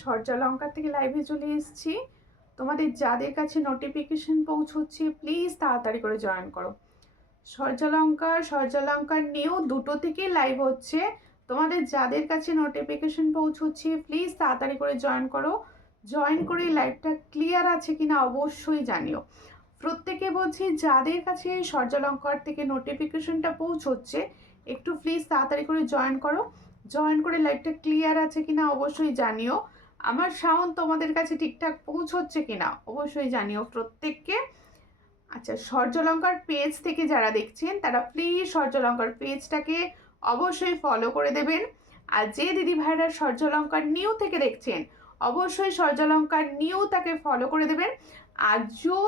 সূর্যালঙ্কার থেকে লাইভে চলে এসেছি। তোমাদের যাদের কাছে নোটিফিকেশন পৌঁছচ্ছে প্লিজ তাড়াতাড়ি করে জয়েন করো। সূর্যালঙ্কার নিয়েও দুটো থেকে লাইভ হচ্ছে। তোমাদের যাদের কাছে নোটিফিকেশন পৌঁছচ্ছে প্লিজ তাড়াতাড়ি করে জয়েন করো। জয়েন করে লাইভটা ক্লিয়ার আছে কিনা অবশ্যই জানিও। প্রত্যেকে বলছি যাদের কাছে সূর্যালঙ্কার থেকে নোটিফিকেশনটা পৌঁছচ্ছে একটু প্লিজ তাড়াতাড়ি করে জয়েন করো। জয়েন করে লাইভটা ক্লিয়ার আছে কিনা অবশ্যই জানিও। আমার সাউন্ড তোমাদের কাছে ঠিকঠাক পৌঁছচ্ছে কিনা অবশ্যই জানিও প্রত্যেককে। আচ্ছা, সূর্যালঙ্কার পেজ থেকে যারা দেখছেন তারা প্লিজ সূর্যালঙ্কার পেজটাকে অবশ্যই ফলো করে দেবেন। আর যে দিদি ভাইরা সূর্যালঙ্কার নিউ থেকে দেখছেন অবশ্যই সূর্যালঙ্কার নিউ তাকে फॉलो করে দেবেন। আর जो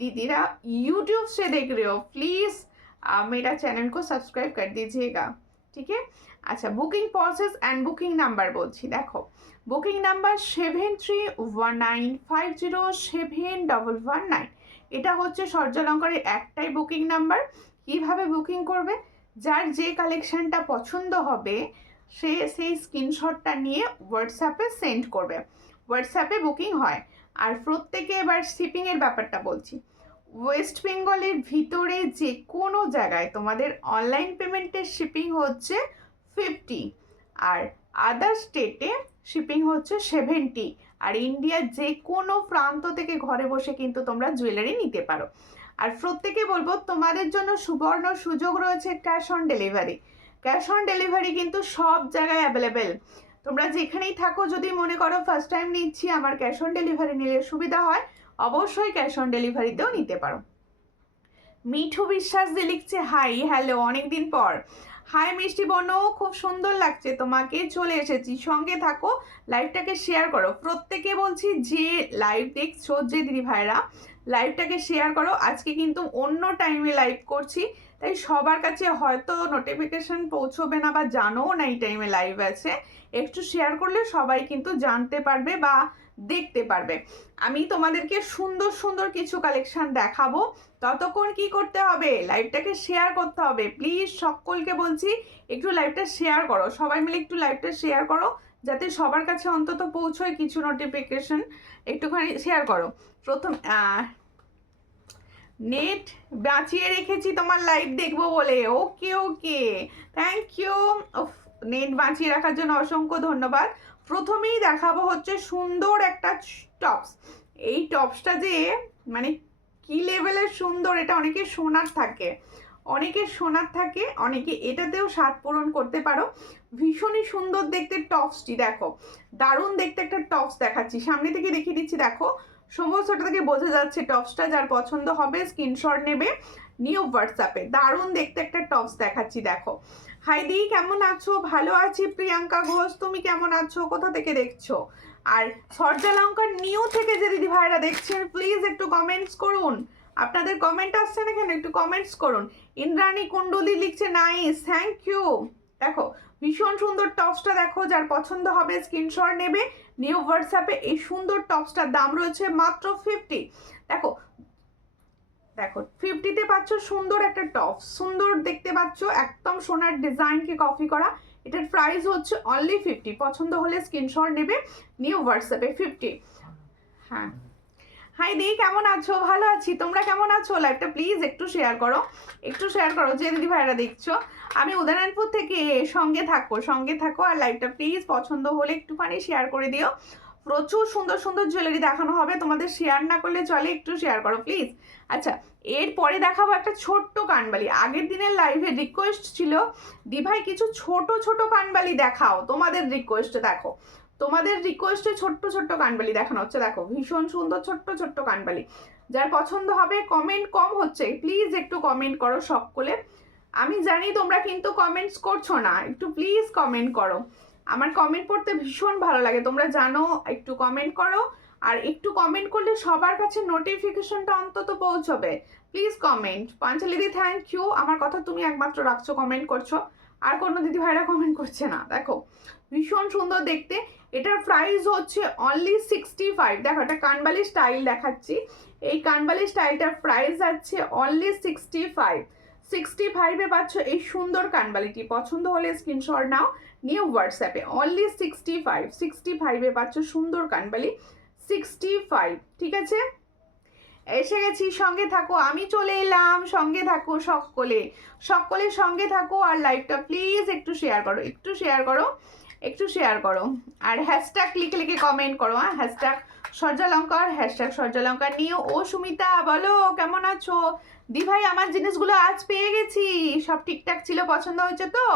दीदीरा यूट्यूब से देख रहे हो प्लीज़ मेरा चैनल को सब्सक्राइब कर दीजिएगा, ठीक है। अच्छा, booking process and booking number बोलছি, देखो बुकिंग नंबर 7319507119 এটা হচ্ছে সূর্যালঙ্কারের একটাই বুকিং নাম্বার। কিভাবে বুকিং করবে, যার যে কালেকশনটা পছন্দ হবে সে সেই স্ক্রিনশটটা নিয়ে হোয়াটসঅ্যাপে সেন্ড করবে। হোয়াটসঅ্যাপে বুকিং হয়। আর প্রত্যেকে এবার শিপিংয়ের ব্যাপারটা বলছি। ওয়েস্ট বেঙ্গলের ভিতরে যে কোনো জায়গায় তোমাদের অনলাইন পেমেন্টের শিপিং হচ্ছে 50, আর আদার স্টেটে শিপিং হচ্ছে 70। আর ইন্ডিয়ার যে কোনো প্রান্ত থেকে ঘরে বসে কিন্তু তোমরা জুয়েলারি নিতে পারো। আর প্রত্যেকে বলবো তোমাদের জন্য সুবর্ণ সুযোগ রয়েছে cash on delivery. Cash on delivery কিন্তু সব জায়গায় অ্যাভেলেবেল। তোমরা যেখানেই থাকো যদি মনে করো ফার্স্ট টাইম নিচ্ছি আমার ক্যাশ অন ডেলিভারি নিলে সুবিধা হয়, অবশ্যই ক্যাশ অন ডেলিভারিতেও নিতে পারো। মিঠু বিশ্বাস যে লিখছে হাই হ্যালো অনেকদিন পর। হাই মিষ্টি বর্ণ, খুব সুন্দর লাগছে তোমাকে, চলে এসেছি, সঙ্গে থাকো, লাইভটাকে শেয়ার করো। প্রত্যেকে বলছি যে লাইভ দেখছো যে দিদি ভাইরা লাইভটাকে শেয়ার করো। আজকে কিন্তু অন্য টাইমে লাইভ করছি, তাই সবার কাছে হয়তো নোটিফিকেশন পৌঁছবে না বা জানো না এই টাইমে লাইভ আছে। একটু শেয়ার করলে সবাই কিন্তু জানতে পারবে বা দেখতে পারবে। আমি তোমাদেরকে সুন্দর সুন্দর কিছু কালেকশন দেখাবো, ততক্ষণ কি করতে হবে, লাইভটাকে শেয়ার করতে হবে। প্লিজ সকলকে বলছি একটু লাইভটা শেয়ার করো, সবাই মিলে একটু লাইভটা শেয়ার করো যাতে সবার কাছে অন্তত পৌঁছয় কিছু নোটিফিকেশন। একটুখানি শেয়ার করো। প্রথম নেট বাঁচিয়ে রেখেছি তোমার লাইভ দেখবো বলে, ওকে ওকে, থ্যাংক ইউ। নেট বাঁচিয়ে রাখার জন্য অসংখ্য ধন্যবাদ। প্রথমেই দেখাবো হচ্ছে সুন্দর একটা টপস। এই টপসটা যে মানে কি লেভেলের সুন্দর, এটা অনেকে সোনার থাকে, অনেকে এটাতেও স্বাদ পূরণ করতে পারো। ভীষণই সুন্দর দেখতে টপসটি, দেখো দারুণ দেখতে একটা টপস দেখাচ্ছি, সামনে থেকে দেখিয়ে দিচ্ছি। দেখো সমস্তটা থেকে বোঝা যাচ্ছে টপসটা, যার পছন্দ হবে স্ক্রিনশট নেবে, নিউ হোয়াটসঅ্যাপে। দারুণ দেখতে একটা টপস দেখাচ্ছি, দেখো। হাইদি কেমন আছো? ভালো আছি। প্রিয়াঙ্কা ঘোষ তুমি কেমন আছো? কোথা থেকে দেখছো? আর সূর্যালঙ্কার নিউ থেকে যে দিদি ভাইরা দেখছেন প্লিজ একটু কমেন্টস করুন। আপনাদের কমেন্ট আসছে না কেন, একটু কমেন্টস করুন। ইন্দ্রাণী কুণ্ডলী লিখছে নাইস, থ্যাংক ইউ। দেখো ভীষণ সুন্দর টপসটা, দেখো যার পছন্দ হবে স্ক্রিনশট নেবে, নিউ হোয়াটসঅ্যাপে। এই সুন্দর টপসটার দাম রয়েছে মাত্র 50। দেখো দেখো 50-তে পাচ্ছ সুন্দর একটা টপস, সুন্দর দেখতে পাচ্ছ, একদম সোনার ডিজাইনকে কপি করা। এটার প্রাইস হচ্ছে অনলি 50। পছন্দ হলে স্ক্রিনশট নেবে, নিউ হোয়াটসঅ্যাপে 50। হ্যাঁ হাই দি কেমন আছো? ভালো আছি, তোমরা কেমন আছো? লাইভটা প্লিজ একটু শেয়ার করো, একটু শেয়ার করো যে দিদি ভাইরা দেখছো। আমি উদয়নারায়ণপুর থেকে, সঙ্গে থাকো আর লাইভটা প্লিজ পছন্দ হলে একটুখানি শেয়ার করে দিও। প্রচুর সুন্দর সুন্দর জুয়েলারি দেখানো হবে, তোমাদের শেয়ার না করলে চলে, একটু শেয়ার করো প্লিজ। আচ্ছা, এরপরে দেখাবো একটা ছোট্ট কানবালি। আগের দিনের লাইভে রিকোয়েস্ট ছিল দি ভাই কিছু ছোট ছোট কানবালি দেখাও, তোমাদের রিকোয়েস্টে দেখো, তোমাদের রিকোয়েস্টে ছোট্ট ছোট্ট কানবালি দেখানো হচ্ছে। দেখো ভীষণ সুন্দর ছোট্ট ছোট্ট কানবালি, যার পছন্দ হবে। কমেন্ট কম হচ্ছে, প্লিজ একটু কমেন্ট করো সকলে। আমি জানি তোমরা কিন্তু কমেন্টস করছো না, একটু প্লিজ কমেন্ট করো, আমার কমেন্ট পড়তে ভীষণ ভালো লাগে, তোমরা জানো। একটু কমেন্ট করো, আর একটু কমেন্ট করলে সবার কাছে নোটিফিকেশনটা অন্তত পৌঁছবে। Please comment. পাঞ্চালিদি থ্যাংক ইউ, আমার কথা তুমি একমাত্র রাখছো, কমেন্ট করছো, আর কোনো দিদি ভাইরা কমেন্ট করছে না। দেখো ভীষণ সুন্দর দেখতে, এটার প্রাইস হচ্ছে অনলি 65। দেখো একটা কানবালি স্টাইল দেখাচ্ছি, এই কানবালি স্টাইলটার প্রাইস আছে অনলি 65। 65-এ পাচ্ছ এই সুন্দর কানবালিটি। পছন্দ হলে স্ক্রিনশট নাও, নিউ হোয়াটসঅ্যাপে অনলি 65 পাচ্ছ সুন্দর কানবালি 65। ঠিক আছে, এসে গেছি, সঙ্গে থাকো, আমি চলে এলাম, সঙ্গে থাকো সকলে, সকলে সঙ্গে থাকো। আর লাইভটা প্লিজ একটু শেয়ার করো, একটু শেয়ার করো, একটু শেয়ার করো। আর হ্যাশট্যাগ লিখে লিখে কমেন্ট করো, হ্যাঁ, হ্যাশট্যাগ সূর্যালঙ্কার, হ্যাশট্যাগ সূর্যালঙ্কার নিয়ে। ও সুমিতা বলো কেমন আছো? দি ভাই আমার জিনিসগুলো আজ পেয়ে গেছি, সব ঠিকঠাক ছিল, পছন্দ হয়েছে তো?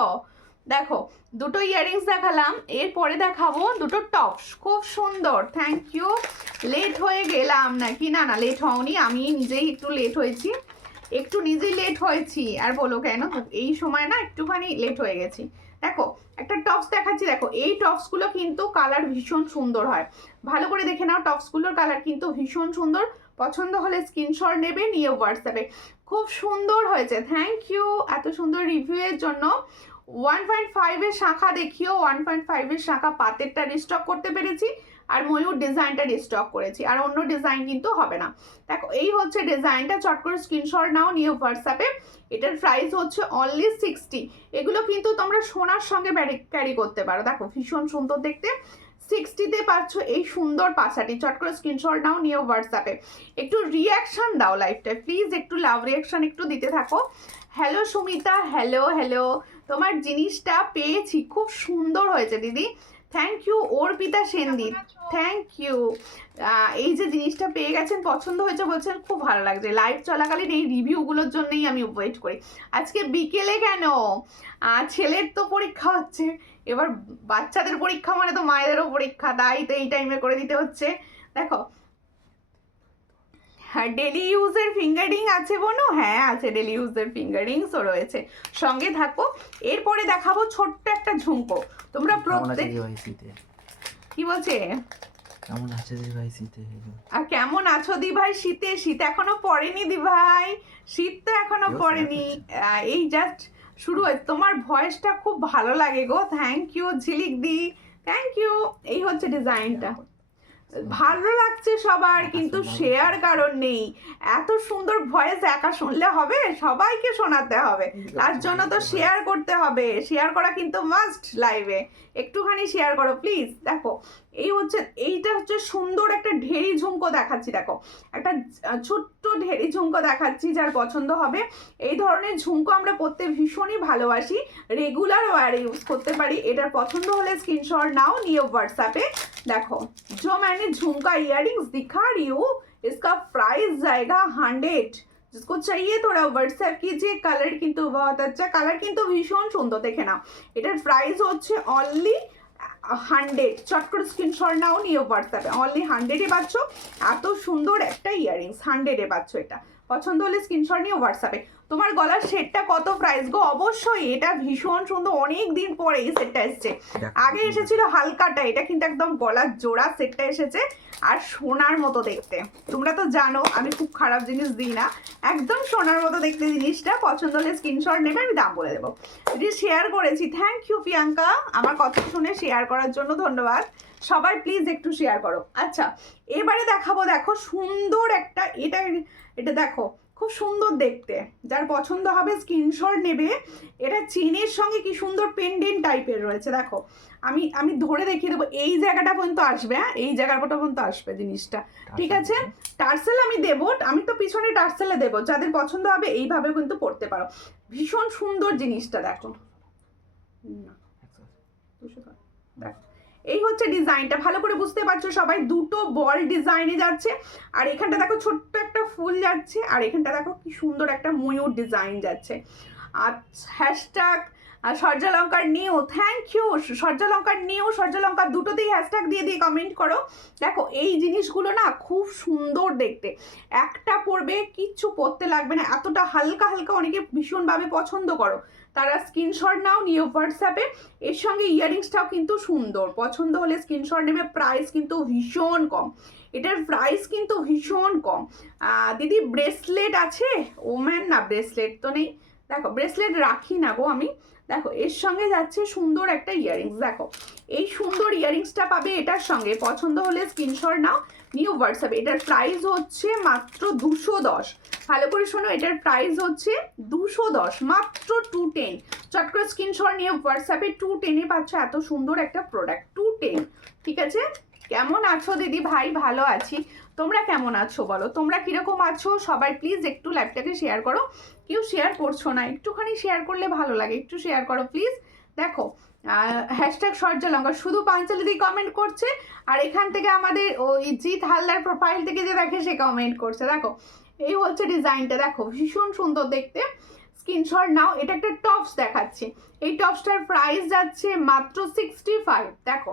দেখো দুটো ইয়াররিংস দেখালাম, এরপরে দেখাবো দুটো টপস, খুব সুন্দর। Thank you. লেট হয়ে গেলাম নাকি? না না, লেট হওনি, আমি নিজেই একটু লেট হয়েছি, একটু নিজেই লেট হয়েছি। আর বলো কেন, এই সময় না একটুখানি লেট হয়ে গেছি। দেখো একটা টপস দেখাচ্ছি, দেখো এই টপসগুলো কিন্তু কালার ভীষণ সুন্দর হয়, ভালো করে দেখে নাও, টপসগুলোর কালার কিন্তু ভীষণ সুন্দর। পছন্দ হলে স্ক্রিনশট নেবে, নিয়ে হোয়াটসঅ্যাপে। খুব সুন্দর হয়েছে, থ্যাংক ইউ এত সুন্দর রিভিউয়ের জন্য। 1.5 শাখা দেখিও, 1.5 শাখা পাতেরটা রিস্টক করতে পেরেছি, আর ময়ূর ডিজাইনটা রিস্টক করেছি, আর অন্য ডিজাইন কিন্তু হবে না। দেখো এই হচ্ছে ডিজাইনটা, চট করে স্ক্রিনশট নাও, নিয়ে হোয়াটসঅ্যাপে। এটার প্রাইস হচ্ছে অনলি 60। এগুলো কিন্তু তোমরা সোনার সঙ্গে ক্যারি করতে পারো, দেখো ভীষণ সুন্দর দেখতে। 60-তে পাচ্ছ এই সুন্দর পাশাটি, চট করে স্ক্রিনশট নাও, নিয়ে হোয়াটসঅ্যাপে। একটু রিয়াকশন দাও লাইভটায় প্লিজ, একটু লাভ রিয়াকশন একটু দিতে থাকো। হ্যালো সুমিতা, হ্যালো হ্যালো, তোমার জিনিসটা পেয়েছি, খুব সুন্দর হয়েছে দিদি, থ্যাংক ইউ। অর্পিতা সেনদি, থ্যাংক ইউ। এই যে জিনিসটা পেয়ে গেছেন, পছন্দ হয়েছে বলছেন, খুব ভালো লাগছে। লাইভ চলাকালীন এই রিভিউগুলোর জন্যই আমি ওয়েট করি। আজকে বিকেলে কেন? ছেলের তো পরীক্ষা হচ্ছে, এবার বাচ্চাদের পরীক্ষা মানে তো মায়েদেরও পরীক্ষা, তাই তো এই টাইমে করে দিতে হচ্ছে। দেখো হ্যাঁ, ডেলি ইউজের ফিঙ্গারিং আছে বোনো, হ্যাঁ আছে, ডেলি ইউজের ফিঙ্গারিংসও রয়েছে, সঙ্গে থাকো। এরপরে দেখাবো ছোট্ট একটা ঝুমকো, তোমরা প্রত্যেক, কি বলছে, কেমন আছে দি ভাই শীতে? আর কেমন আছো দি ভাই শীতে? শীত এখনো পড়েনি দি ভাই, শীত তো এখনো পড়েনি, এই জাস্ট শুরু হয়েছে। তোমার ভয়েসটা খুব ভালো লাগে গো, thank you Jhilik the, thank you. এই হচ্ছে ডিজাইনটা, ভালো লাগছে সবার, কিন্তু শেয়ার কারণ নেই। এত সুন্দর ভয়েস একা শুনলে হবে? সবাইকে শোনাতে হবে, তার জন্য তো শেয়ার করতে হবে, শেয়ার করা কিন্তু মাস্ট লাইভে। একটুখানি শেয়ার করো প্লিজ। দেখো এই হচ্ছে, এইটা হচ্ছে সুন্দর একটা ঢেরি ঝুমকো দেখাচ্ছি, দেখো একটা ছোট্ট ঢেরি ঝুমকো দেখাচ্ছি, যার পছন্দ হবে। এই ধরনের ঝুমকো আমরা পরতে ভীষণই ভালোবাসি, রেগুলার ওয়ারে ইউজ করতে পারি। এটার পছন্দ হলে স্ক্রিনশট নাও, নিয়ে হোয়াটসঅ্যাপে। देखो जो मैंने झुमका इयररिंग्स दिखा रही हूँ, इसका प्राइस जाएगा 100। जिसको चाहिए थोड़ा व्हाट्सएप कीजिए। कलर किंतु बहुत अच्छा, कलर किंतु भीषण सुंदर, देखे ना। এটার প্রাইস হচ্ছে অনলি 100, চট করে স্ক্রিনশট নাও, নিয়ে হোয়াটসঅ্যাপে। অনলি 100-এ পাচ্ছ এত সুন্দর একটা ইয়াররিংস, 100-এ পাচ্ছ। এটা পছন্দ হলে স্ক্রিনশট নিয়ে হোয়াটসঅ্যাপে। তোমার গলার সেটটা কত প্রাইস গো? অবশ্যই এটা ভীষণ সুন্দর, অনেক দিন পরে এই সেটটা এসছে। আগে এসেছিল হালকাটা, এটা কিন্তু একদম গলার জোড়া সেটটা এসেছে, আর সোনার মতো দেখতে। তোমরা তো জানো আমি খুব খারাপ জিনিস দিই না, একদম সোনার মতো দেখতে জিনিসটা। পছন্দ হলে স্ক্রিনশট নেবে, আমি দাম বলে দেবো। এটি শেয়ার করেছি, থ্যাংক ইউ প্রিয়াঙ্কা, আমার কথা শুনে শেয়ার করার জন্য ধন্যবাদ। সবাই প্লিজ একটু শেয়ার করো। আচ্ছা এবারে দেখাবো, দেখো সুন্দর একটা, এটা দেখো খুব সুন্দর দেখতে, যার পছন্দ হবে স্ক্রিনশট নেবে। এটা চেনের সঙ্গে কি সুন্দর পেন্ডেন্ট টাইপের রয়েছে, দেখো আমি ধরে দেখিয়ে দেবো, এই জায়গাটা পর্যন্ত আসবে, হ্যাঁ এই জায়গাটা পর্যন্ত আসবে জিনিসটা, ঠিক আছে। টার্সেল আমি দেবো, আমি তো পিছনে টার্সেলে দেবো, যাদের পছন্দ হবে এইভাবে কিন্তু পড়তে পারো। ভীষণ সুন্দর জিনিসটা, দেখো দেখো এই হচ্ছে ডিজাইনটা, ভালো করে বুঝতে পারছো সবাই। দুটো বল ডিজাইনে যাচ্ছে, আর এখানটা দেখো ছোট্ট একটা ফুল যাচ্ছে, আর এখানটা দেখো কি সুন্দর একটা ময়ূর ডিজাইন যাচ্ছে। আর hashtag Suryalankar new, thank you. Suryalankar new, Suryalankar দুটোতেই হ্যাশট্যাগ দিয়ে দিয়ে কমেন্ট করো। দেখো এই জিনিসগুলো না খুব সুন্দর দেখতে, একটা পরবে কিচ্ছু পরতে লাগবে না, এতটা হালকা হালকা, অনেকে ভীষণভাবে পছন্দ করো, তারা স্ক্রিনশট নাও, নিয়ে হোয়াটসঅ্যাপে। এর সঙ্গে ইয়াররিংসটাও কিন্তু সুন্দর, পছন্দ হলে স্ক্রিনশট নেবে। প্রাইস কিন্তু ভীষণ কম, এটার প্রাইস কিন্তু ভীষণ কম। দিদি ব্রেসলেট আছে? ওম্যান না, ব্রেসলেট তো নেই, দেখো ব্রেসলেট রাখি না গো আমি। দেখো এর সঙ্গে যাচ্ছে সুন্দর একটা ইয়াররিংস, দেখো এই সুন্দর ইয়াররিংসটা পাবে এটার সঙ্গে। পছন্দ হলে স্ক্রিনশট নাও, নিউ হোয়াটসঅ্যাপে। এটার প্রাইস হচ্ছে মাত্র 210, ভালো করে শোনো, এটার প্রাইস হচ্ছে 210, মাত্র 210। চট করে স্ক্রিনশট নিয়ে হোয়াটসঅ্যাপে 210-এ পাচ্ছ এত সুন্দর একটা প্রোডাক্ট, 210। ঠিক আছে, কেমন আছো দিদি ভাই? ভালো আছি, তোমরা কেমন আছো বলো, তোমরা কিরকম আছো? সবাই প্লিজ একটু লাইভটাকে শেয়ার করো। কেউ শেয়ার করছো না, একটুখানি শেয়ার করলে ভালো লাগে, একটু শেয়ার করো প্লিজ। দেখো হ্যাশট্যাগ সরজা লঙ্কা, শুধু পাঞ্চালি দি কমেন্ট করছে, আর এখান থেকে আমাদের ওই জিৎ হালদার প্রোফাইল থেকে যে দেখে সে কমেন্ট করছে। দেখো এই হচ্ছে ডিজাইনটা, দেখো ভীষণ সুন্দর দেখতে, স্ক্রিনশট নাও। এটা একটা টপস দেখাচ্ছি, এই টপসটার প্রাইস যাচ্ছে মাত্র 65। দেখো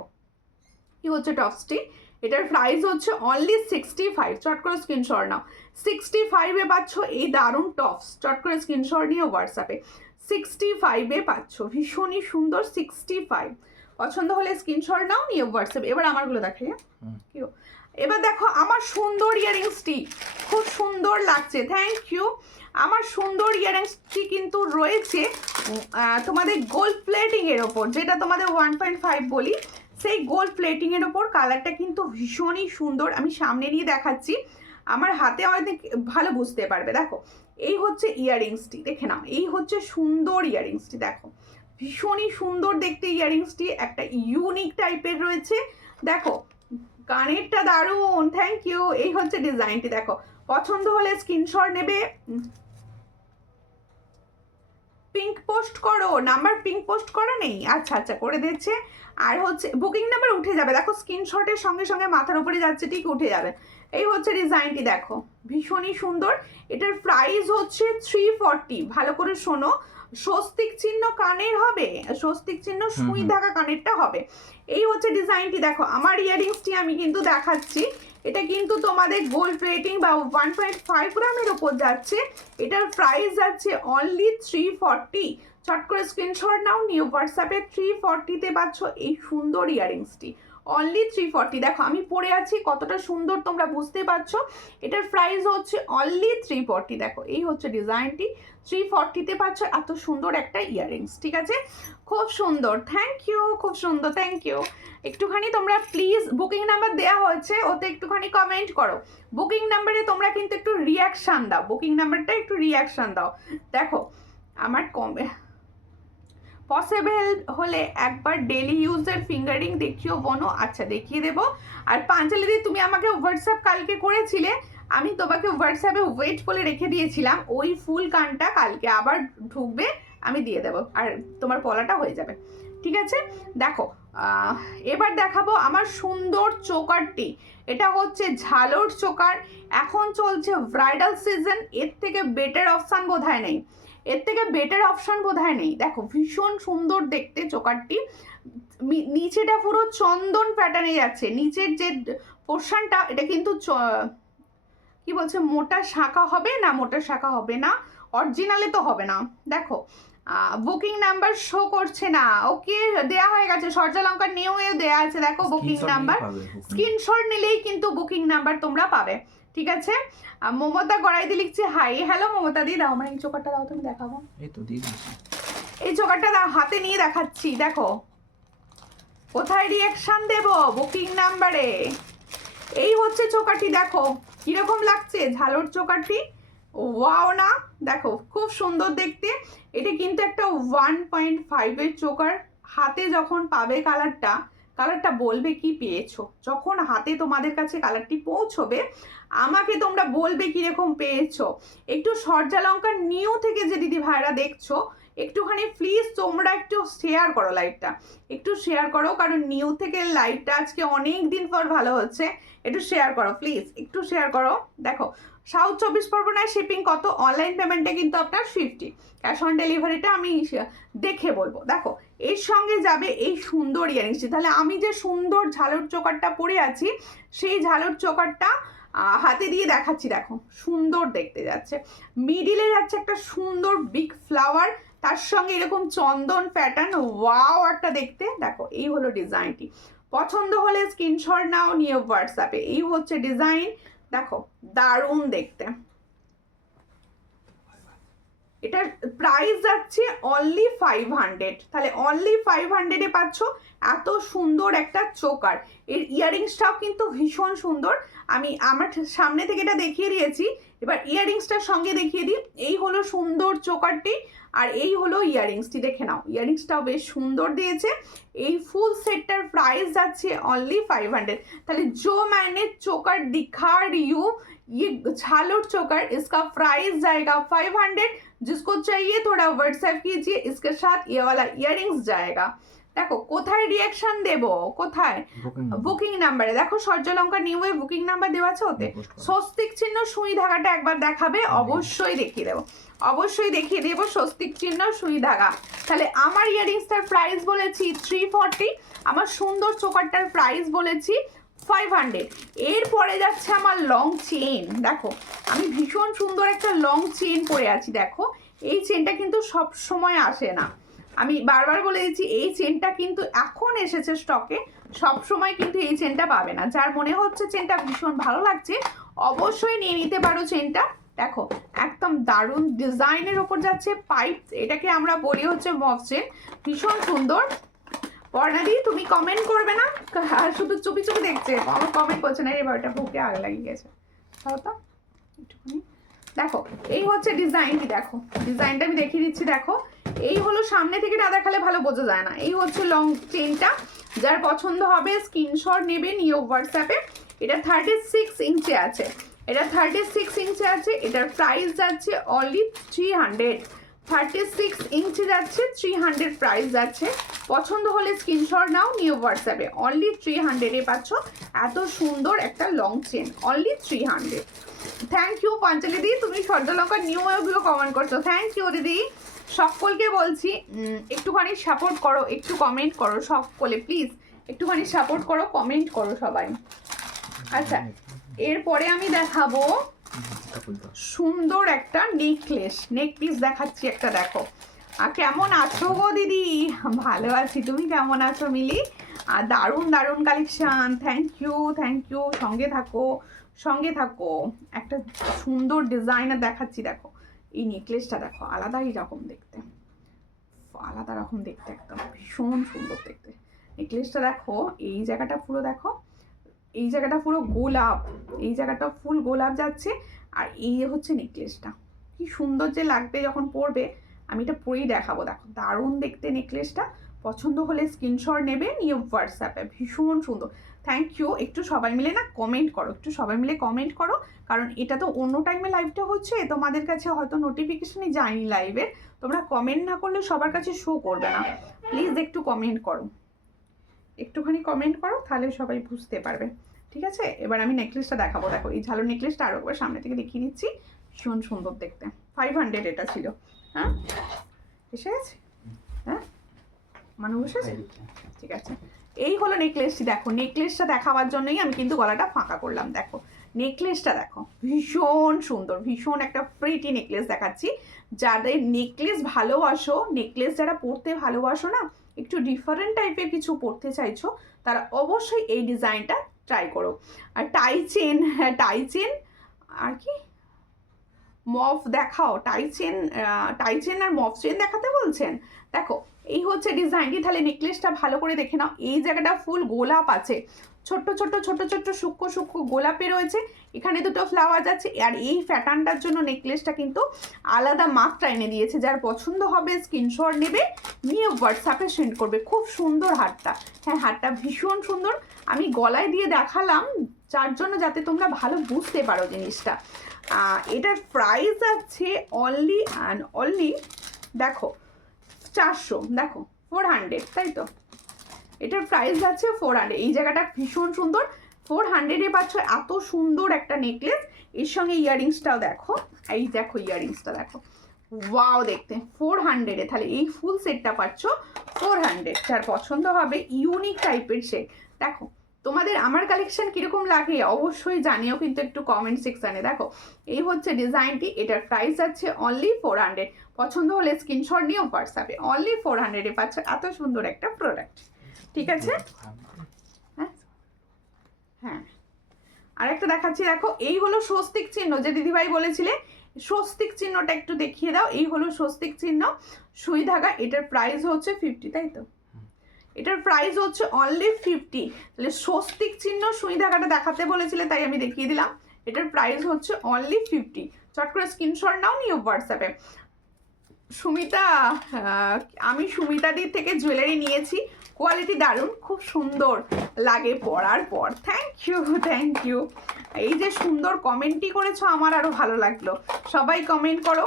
কি হচ্ছে টপসটি, এটার প্রাইস হচ্ছে অনলি 65। চট করে স্ক্রিনশট নাও, 65-এ পাচ্ছ এই দারুণ টপস। চট করে স্ক্রিনশট নিয়ে হোয়াটসঅ্যাপে 65-এ পাচ্ছ, ভীষণই সুন্দর। 65 পছন্দ হলে স্ক্রিনশট নাও, নিয়ে হোয়াটসঅ্যাপে। এবার আমারগুলো দেখাই, কি এবার দেখো আমার সুন্দর ইয়ারিংসটি, খুব সুন্দর লাগছে, থ্যাংক ইউ। আমার সুন্দর ইয়ারিংসটি কিন্তু রয়েছে তোমাদের গোল্ড প্লেটিংয়ের ওপর, যেটা তোমাদের 1.5 বলি, সেই গোল্ড প্লেটিংয়ের ওপর। কালারটা কিন্তু ভীষণই সুন্দর, আমি সামনে নিয়ে দেখাচ্ছি, আমার হাতে অনেক ভালো বুঝতে পারবে। দেখো এই হচ্ছে ইয়ারিংসটি, দেখে নাও, এই হচ্ছে সুন্দর ইয়ারিংসটি। দেখো ভীষণই সুন্দর দেখতে ইয়ারিংসটি, একটা ইউনিক টাইপের রয়েছে। দেখো কানেরটা দারুণ, থ্যাংক ইউ। এই হচ্ছে ডিজাইনটি, দেখো পছন্দ হলে স্ক্রিনশট নেবে, পিঙ্ক পোস্ট করো, নাম্বার পিঙ্ক পোস্ট করা নেই, আচ্ছা আচ্ছা করে দিচ্ছে। আর হচ্ছে বুকিং নাম্বার উঠে যাবে, দেখো স্ক্রিনশটের সঙ্গে সঙ্গে মাথার উপরে যাচ্ছে, ঠিক উঠে যাবে। এই হচ্ছে ডিজাইনটি, দেখো ভীষণই সুন্দর। এটার প্রাইস হচ্ছে 340। ভালো করে শোনো, স্বস্তিক চিহ্ন কানের হবে, স্বস্তিক চিহ্ন সুই ঢাকা কানেরটা হবে। এই হচ্ছে ডিজাইনটি, দেখো আমার ইয়ারিংসটি আমি কিন্তু দেখাচ্ছি, এটা কিন্তু তোমাদের গোল্ড প্লেটিং বা 1.5 গ্রামের ওপর যাচ্ছে। এটার প্রাইস যাচ্ছে অনলি 340। চট করে স্ক্রিনশট নাও, নিউ হোয়াটসঅ্যাপে 340-তে পাচ্ছ এই সুন্দর ইয়ারিংসটি, অনলি 340। দেখো আমি পরে আছি, কতটা সুন্দর তোমরা বুঝতে পারছো। এটার প্রাইস হচ্ছে অনলি 340। দেখো এই হচ্ছে ডিজাইনটি, 340-তে পাচ্ছ এত সুন্দর একটা ইয়ারিংস। ঠিক আছে, খুব সুন্দর, থ্যাংক ইউ, খুব সুন্দর, থ্যাংক ইউ। একটুখানি তোমরা প্লিজ, বুকিং নাম্বার দেওয়া হয়েছে, ওতে একটুখানি কমেন্ট করো। বুকিং নাম্বারে তোমরা কিন্তু একটু রিয়াকশান দাও, বুকিং নাম্বারটা একটু রিয়াকশান দাও। দেখো আমার কমে পসিবল হলে একবার ডেলি ইউজের ফিঙ্গারিং দেখিও বোনো। আচ্ছা দেখিয়ে দেবো। আর পাঞ্চালি দি তুমি আমাকে হোয়াটসঅ্যাপ কালকে করেছিলে, আমি তোমাকে হোয়াটসঅ্যাপে ওয়েট বলে রেখে দিয়েছিলাম, ওই ফুল কানটা কালকে আবার ঢুকবে, আমি দিয়ে দেবো, আর তোমার পলাটা হয়ে যাবে। ঠিক আছে, দেখো এবার দেখাবো আমার সুন্দর চোকারটি। এটা হচ্ছে ঝালর চোকার, এখন চলছে ব্রাইডাল সিজন, এর থেকে বেটার অপশান বোধহয় নেই, এর থেকে বেটার অপশান বোধহয় নেই। দেখো ভীষণ সুন্দর দেখতে চোকারটি, নিচেটা পুরো চন্দন প্যাটার্নে যাচ্ছে, নিচের যে পোর্শনটা এটা কিন্তু কি বলছে, মোটা শাখা হবে না, মোটা শাখা হবে না, অরিজিনালে তো হবে না। দেখো বুকিং নাম্বার শো করছে না, ওকে দেয়া হয়ে গেছে, সরজা লঙ্কার নিয়েও দেয়া আছে। দেখো বুকিং নাম্বার, স্ক্রিনশট নিলেই কিন্তু বুকিং নাম্বার তোমরা পাবে। ঠিক আছে, মমতা গড়াইদি লিখছে হাই, হ্যালো মমতা দি, দাও আমার এই চোকারটা দাও, তুমি দেখাবো। এই তো দিয়ে দিচ্ছি, এই চোকারটা দাও, হাতে নিয়ে দেখাচ্ছি। দেখো কোথায় রিয়াকশন দেব, বুকিং নাম্বারে। এই হচ্ছে চোকারটি, দেখো কিরকম লাগছে ঝালর চোকারটি, ওয়াও না? দেখো খুব সুন্দর দেখতে। এটা কিন্তু একটা 1.5-এর চোকার, হাতে যখন পাবে কালারটা, কালারটা বলবে কি পেয়েছো, যখন হাতে তোমাদের কাছে কালারটি পৌঁছবে আমাকে তোমরা বলবে কিরকম পেয়েছো। একটু সরজা লঙ্কার নিউ থেকে যে দিদি ভাইরা দেখছো, একটুখানি প্লিজ তোমরা একটু শেয়ার করো লাইভটা, একটু শেয়ার করো, কারণ নিউ থেকে লাইভটা আজকে অনেক দিন পর ভালো হচ্ছে, একটু শেয়ার করো প্লিজ, একটু শেয়ার করো। দেখো সাউথ 24 পরগনায় শিপিং কত, অনলাইন পেমেন্টে কিন্তু আপনার 50, ক্যাশ অন ডেলিভারিটা আমি দেখে বলবো। দেখো এর সঙ্গে যাবে এই সুন্দর ইয়ারিংসটি, তাহলে আমি যে সুন্দর ঝালর চোকারটা পরে আছি, সেই ঝালর চোকারটা হাতে দিয়ে দেখাচ্ছি। দেখো সুন্দর দেখতে যাচ্ছে, মিডিলে যাচ্ছে একটা সুন্দর বিগ ফ্লাওয়ার, তার সঙ্গে এরকম চন্দন প্যাটার্ন, ওয়াও একটা দেখতে। দেখো এই হলো ডিজাইনটি, পছন্দ হলে স্ক্রিনশট নাও, নিয়ে হোয়াটসঅ্যাপে। এই হচ্ছে ডিজাইন, দেখো দারুণ দেখতে। এটার প্রাইস যাচ্ছে অনলি 500, তাহলে অনলি 500-এ পাচ্ছ এত সুন্দর একটা চোকার। এর ইয়াররিংসটাও কিন্তু ভীষণ সুন্দর। আমি আমার সামনে থেকে এটা দেখিয়ে দিয়েছি, এবার ইয়াররিংসটার সঙ্গে দেখিয়ে দিই। এই হলো সুন্দর চোকারটি, আর এই হলো ইয়াররিংসটি, দেখে নাও ইয়াররিংসটাও বেশ সুন্দর দিয়েছে। এই ফুল সেটটার প্রাইস যাচ্ছে অনলি 500। তাহলে जो मैंने चोकर दिखा रही हूँ ये झालर चोकर, इसका प्राइस जाएगा 500। जिसको चाहिए थोड़ा व्हाट्सएप कीजिए, इसके साथ ये वाला ইয়াররিংস जाएगा। দেখো কোথায় রিয়াকশন দেব, কোথায় বুকিং নাম্বারে দেখো সূর্যলঙ্কা নিউ এ বুকিং নাম্বার দেওয়া আছে, ওতে স্বস্তিক চিহ্ন সুই ধাগাটা একবার দেখাবে, অবশ্যই দেখিয়ে দেবো, অবশ্যই দেখিয়ে দেবো স্বস্তিক চিহ্ন সুই ধাগা। তাহলে আমার ইয়াররিংসটার প্রাইস বলেছি 340, আমার সুন্দর চোকারটার প্রাইস বলেছি 500। এরপরে যাচ্ছে আমার লং চেন। দেখো আমি ভীষণ সুন্দর একটা লং চেন পরে আছি, দেখো এই চেনটা কিন্তু সব সময় আসে না, আমি বারবার বলে দিচ্ছি এই চেনটা কিন্তু এখন এসেছে স্টকে, সব সময় কিন্তু এই চেনটা পাবে না। যার মনে হচ্ছে চেনটা ভীষণ ভালো লাগছে অবশ্যই নিয়ে নিতে পারো চেনটা। দেখো একদম দারুণ ডিজাইনের ওপর যাচ্ছে পাইপ, এটাকে আমরা বলি হচ্ছে মফ চেন, ভীষণ সুন্দর। বর্ণাদি তুমি কমেন্ট করবে না, আর শুধু চুপি চুপি দেখছে, আমার কমেন্ট করছে না, এবার এটা বুকে আগ লাগিয়ে গেছে, তাও তো একটুখানি। দেখো এই হচ্ছে ডিজাইনটি, দেখো ডিজাইনটা আমি দেখিয়ে দিচ্ছি। দেখো এই হলো, সামনে থেকে না দেখালে ভালো বোঝা যায় না। এই হচ্ছে লং চেনটা, যার পছন্দ হবে স্ক্রিনশট নেবে নিয়ে হোয়াটসঅ্যাপে। এটা 36 ইঞ্চি আছে, এটা 36 ইঞ্চি আছে, এটার প্রাইস যাচ্ছে অনলি 300। 36 ইঞ্চি যাচ্ছে 300 প্রাইস যাচ্ছে। পছন্দ হলে স্ক্রিনশট নাও নিয়ে হোয়াটসঅ্যাপে, অনলি 300-এ পাচ্ছ এত সুন্দর একটা long chain, only 300। Thank you Panchali দি, তুমি সূর্যলঙ্কা নিউ ওগুলো কমেন্ট করছো, থ্যাংক ইউ দিদি। সকলকে বলছি একটুখানি সাপোর্ট করো, একটু কমেন্ট করো সকলে প্লিজ, একটুখানি সাপোর্ট করো, কমেন্ট করো সবাই। আচ্ছা এরপরে আমি দেখাবো সুন্দর একটা নেকলেস, নেক পিস দেখাচ্ছি একটা, দেখো। আর কেমন আছো গো দিদি? ভালো আছি, তুমি কেমন আছো মিলি? আর দারুণ দারুণ collection, thank you thank you, সঙ্গে থাকো সঙ্গে থাকো। একটা সুন্দর ডিজাইনার দেখাচ্ছি, দেখো এই নেকলেসটা দেখো, আলাদাই রকম দেখতে, আলাদা রকম দেখতে, একদম ভীষণ সুন্দর দেখতে নেকলেসটা। দেখো এই জায়গাটা পুরো, দেখো এই জায়গাটা পুরো গোলাপ, এই জায়গাটা ফুল গোলাপ যাচ্ছে, আর এই হচ্ছে নেকলেসটা, কি সুন্দর যে লাগবে যখন পরবে, আমি এটা পরেই দেখাবো। দেখো দারুণ দেখতে নেকলেসটা, পছন্দ হলে স্ক্রিনশট নেবে নিয়ে হোয়াটসঅ্যাপে, ভীষণ সুন্দর। থ্যাংক ইউ, একটু সবাই মিলে না কমেন্ট করো, একটু সবাই মিলে কমেন্ট করো, কারণ এটা তো অন্য টাইমে লাইভটা হচ্ছে, তোমাদের কাছে হয়তো নোটিফিকেশনই যায়নি লাইভে, তোমরা কমেন্ট না করলে সবার কাছে শো করবে না, প্লিজ একটু কমেন্ট করো, একটুখানি কমেন্ট করো, তাহলে সবাই বুঝতে পারবে, ঠিক আছে। এবার আমি নেকলেসটা দেখাবো, দেখো এই ঝালো নেকলেসটা আরও একবার সামনে থেকে দেখিয়ে দিচ্ছি, ভীষণ সুন্দর দেখতে। 500 এটা ছিল, হ্যাঁ এসে গেছে, হ্যাঁ মানে বসেছে, ঠিক আছে। এই হলো নেকলেসটি, দেখো নেকলেসটা দেখাবার জন্যই আমি কিন্তু গলাটা ফাঁকা করলাম। দেখো নেকলেসটা দেখো, ভীষণ সুন্দর, ভীষণ একটা প্রিটি নেকলেস দেখাচ্ছি। যাদের নেকলেস ভালোবাসো, নেকলেস যারা পরতে ভালোবাসো না, একটু ডিফারেন্ট টাইপের কিছু পরতে চাইছো, তারা অবশ্যই এই ডিজাইনটা ট্রাই করো। আর টাই চেন, হ্যাঁ টাই চেন, আর কি মফ দেখাও, টাই চেন আর মফ চেন দেখাতে বলছেন। দেখো এই হচ্ছে ডিজাইনটি, তাহলে নেকলেসটা ভালো করে দেখে নাও। এই জায়গাটা ফুল গোলাপ আছে, ছোট্ট ছোট্ট ছোট্ট ছোট্ট সূক্ষ্ম সূক্ষ্ম গোলাপে রয়েছে, এখানে দুটো ফ্লাওয়ার আছে, আর এই প্যাটার্নটার জন্য নেকলেসটা কিন্তু আলাদা মাত্রা এনে দিয়েছে। যার পছন্দ হবে স্ক্রিনশট নেবে নিয়ে হোয়াটসঅ্যাপে সেন্ড করবে। খুব সুন্দর হারটা, হ্যাঁ হারটা ভীষণ সুন্দর, আমি গলায় দিয়ে দেখালাম যার জন্য যাতে তোমরা ভালো বুঝতে পারো জিনিসটা। এটার প্রাইস আছে অনলি অ্যান্ড অনলি, দেখো 400, দেখো 400, তাই তো, এটার প্রাইস যাচ্ছে 400। এই জায়গাটা ভীষণ সুন্দর, 400-এ পাচ্ছ এত সুন্দর একটা নেকলেস, এর সঙ্গে ইয়াররিংসটাও দেখো, এই দেখো ইয়াররিংসটা দেখো, ওয়াও দেখতে 400-এ, তাহলে এই ফুল সেটটা পাচ্ছ 400। যার পছন্দ হবে ইউনিক টাইপের শেপ, দেখো তোমাদের আমার কালেকশন কীরকম লাগে অবশ্যই জানিও কিন্তু একটু কমেন্ট সেকশানে। দেখো এই হচ্ছে ডিজাইনটি, এটার প্রাইস আছে অনলি 400। পছন্দ হলে স্ক্রিনশট নিয়েও হোয়াটসঅ্যাপে, অনলি 400-এ পাচ্ছ এত সুন্দর একটা প্রোডাক্ট, ঠিক আছে। হ্যাঁ হ্যাঁ আরেকটা দেখাচ্ছি, দেখো এই হলো স্বস্তিক চিহ্ন, যে দিদিভাই বলেছিলে স্বস্তিক চিহ্নটা একটু দেখিয়ে দাও। এই হলো স্বস্তিক চিহ্ন সুই ধাগা, এটার প্রাইস হচ্ছে 50, তাই তো। এটার প্রাইস হচ্ছে অনলি 50। তাহলে স্বস্তিক চিহ্ন সুই ধাগাটা দেখাতে বলেছিলে তাই আমি দেখিয়ে দিলাম। এটার প্রাইস হচ্ছে অনলি 50। চট করে স্ক্রিনশট নাও, নিও হোয়াটসঅ্যাপে। সুমিতা, আমি সুমিতাদির থেকে জুয়েলারি নিয়েছি, কোয়ালিটি দারুণ, খুব সুন্দর লাগে পরার পর। Thank you, thank you. এই যে সুন্দর কমেন্টই করেছো, আমার আরও ভালো লাগলো। সবাই কমেন্ট করো।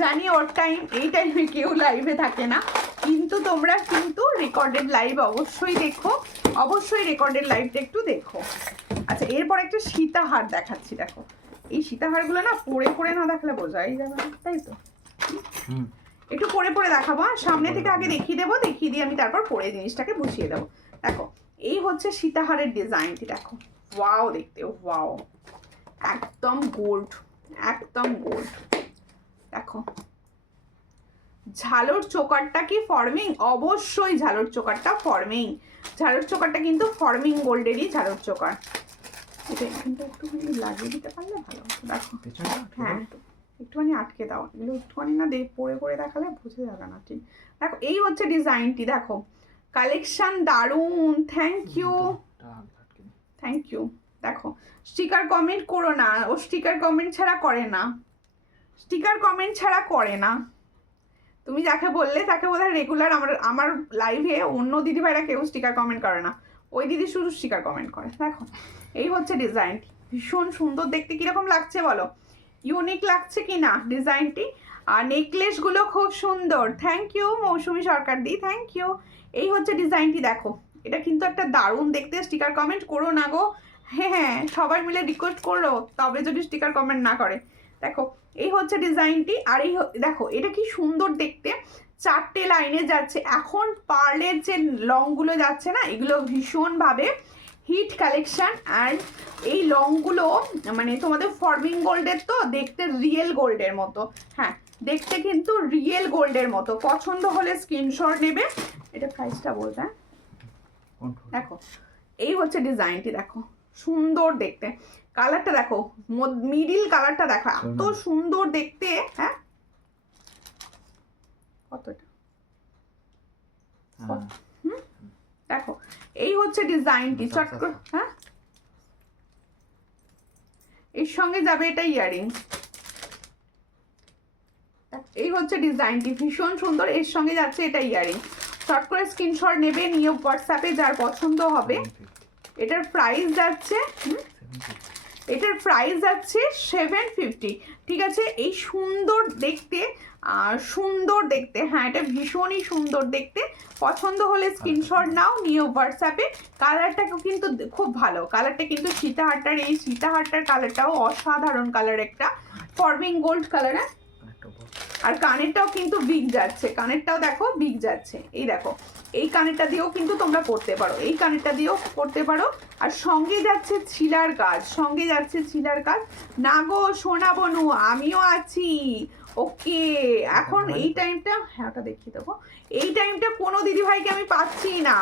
জানি ওর টাইম, এই টাইমে কেউ লাইভে থাকে না, কিন্তু তোমরা কিন্তু রেকর্ডেড লাইভ অবশ্যই দেখো, অবশ্যই রেকর্ডেড লাইভটা একটু দেখো। আচ্ছা, এরপর একটা সীতাহার দেখাচ্ছি। দেখো এই সীতাহারগুলো না পরে পরে না দেখালে বোঝাই যাবে না, তাই তো একটু পরে পরে দেখাবো। সামনে থেকে আগে দেখিয়ে দেবো, দেখিয়ে দিয়ে আমি তারপর পরে জিনিসটাকে বুঝিয়ে দেবো। দেখো এই হচ্ছে সীতাহারের ডিজাইনটি। দেখো ওয়াও দেখতে, ওয়াও, একদম গোল্ড, একদম গোল্ড। দেখো ঝালর চোকারটা কি ফর্মিং? অবশ্যই ঝালর চোকারটা ফর্মিং। ঝালর চোকারটা কিন্তু ফর্মিং গোল্ডেরই ঝালর চোকার। এটা কিন্তু একটুখানি লাগিয়ে দিতে পারলে ভালো হতো। দেখো হ্যাঁ, একটুখানি আটকে দাও, এগুলো একটুখানি না পরে পরে দেখালে বুঝে যাবে না ঠিক। দেখো এই হচ্ছে ডিজাইনটি। দেখো কালেকশন দারুণ। Thank you, thank you. দেখো স্টিকার কমেন্ট করো না, ও স্টিকার কমেন্ট ছাড়া করে না, স্টিকার কমেন্ট ছাড়া করে না। তুমি যাকে বললে তাকে বোধহয় রেগুলার আমার লাইভে অন্য দিদিভাইরা কেউ স্টিকার কমেন্ট করে না, ওই দিদি শুধু স্টিকার কমেন্ট করে। দেখো এই হচ্ছে ডিজাইনটি, ভীষণ সুন্দর দেখতে। কীরকম লাগছে বলো, ইউনিক লাগছে কি না ডিজাইনটি? আর নেকলেসগুলো খুব সুন্দর। থ্যাংক ইউ মৌসুমি সরকার দি, থ্যাংক ইউ। এই হচ্ছে ডিজাইনটি। দেখো এটা কিন্তু একটা দারুণ দেখতে। স্টিকার কমেন্ট করো না গো, হ্যাঁ হ্যাঁ, সবাই মিলে রিকোয়েস্ট করো, তবে যদি স্টিকার কমেন্ট না করে। দেখো এই হচ্ছে ডিজাইনটি। আর এই দেখো এটা কি সুন্দর দেখতে, 4টে লাইনে যাচ্ছে। এখন পার্লের যে লংগুলো যাচ্ছে না, এগুলো ভীষণভাবে হিট কালেকশন। অ্যান্ড এই লংগুলো মানে তোমাদের ফর্মিং গোল্ডের তো, দেখতে রিয়েল গোল্ডের মতো। হ্যাঁ দেখতে কিন্তু রিয়েল গোল্ডের মতো। পছন্দ হলে স্ক্রিনশট নেবে। এটা প্রাইসটা বলতে, দেখো এই হচ্ছে ডিজাইনটি। দেখো সুন্দর দেখতে, কালারটা দেখো, মিডিল কালারটা দেখো, এত সুন্দর দেখতে। হ্যাঁ কতটা, দেখো এই হচ্ছে ডিজাইনটি। চট করে, হ্যাঁ এর সঙ্গে যাবে এটা ইয়াররিংস। এই হচ্ছে ডিজাইনটি, ভীষণ সুন্দর, এর সঙ্গে যাচ্ছে এটা ইয়াররিং। চট করে স্ক্রিনশট নেবে, নিয়ে হোয়াটসঅ্যাপে যার পছন্দ হবে। এটার প্রাইস যাচ্ছে, এটার প্রাইস যাচ্ছে 750। ঠিক আছে, এই সুন্দর দেখতে, সুন্দর দেখতে, হ্যাঁ এটা ভীষণই সুন্দর দেখতে। পছন্দ হলে স্ক্রিনশট নাও, নিয়ে হোয়াটসঅ্যাপে। কালারটাও কিন্তু খুব ভালো, কালারটা কিন্তু সীতাহারটার, এই সীতাহারটার কালারটাও অসাধারণ কালার, একটা ফর্মিং গোল্ড কালার। আর কানেরটাও কিন্তু বিগ যাচ্ছে, কানেরটাও দেখো বিগ যাচ্ছে। এই দেখো এই কানেরটা দিয়েও কিন্তু তোমরা করতে পারো, এই কানেরটা দিয়েও করতে পারো। আর সঙ্গে যাচ্ছে ছিলার কাজ, সঙ্গে যাচ্ছে ছিলার কাজ। না গো সোনা বনু, আমিও আছি। ওকে, এখন এই টাইমটা, হ্যাঁ ওটা দেখিয়ে দেবো। এই টাইমটা কোনো দিদিভাইকে আমি পাচ্ছি না,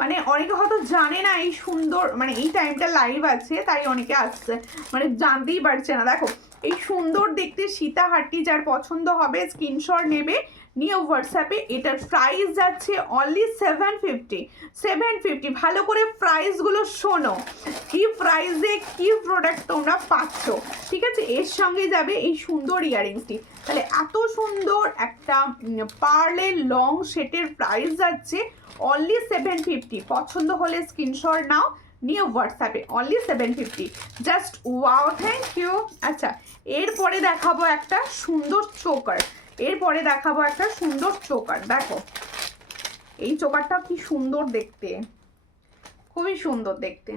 মানে অনেকে হয়তো জানে না এই সুন্দর, মানে এই টাইমটা লাইভ আছে তাই অনেকে আসছে, মানে জানতেই পারছে না। দেখো এই সুন্দর দেখতে সীতাহারটি যার পছন্দ হবে স্ক্রিনশট নেবে, নিয়ে হোয়াটসঅ্যাপে। এটার প্রাইস যাচ্ছে অনলি 750। 750। ভালো করে প্রাইসগুলো শোনো, কি প্রাইসে কি প্রোডাক্ট তোমরা পাচ্ছ। ঠিক আছে, এর সঙ্গে যাবে এই সুন্দর ইয়াররিংসটি। তাহলে এত সুন্দর একটা পার্লের লং সেটের প্রাইস যাচ্ছে অনলি 750। পছন্দ হলে স্ক্রিনশট নাও, নিয়ে হোয়াটসঅ্যাপে, only 750। Just wow, thank you. আচ্ছা এরপরে দেখাবো একটা সুন্দর চোকার, এরপরে দেখাবো একটা সুন্দর চোকার। দেখো এই চোকারটা কি সুন্দর দেখতে, খুবই সুন্দর দেখতে।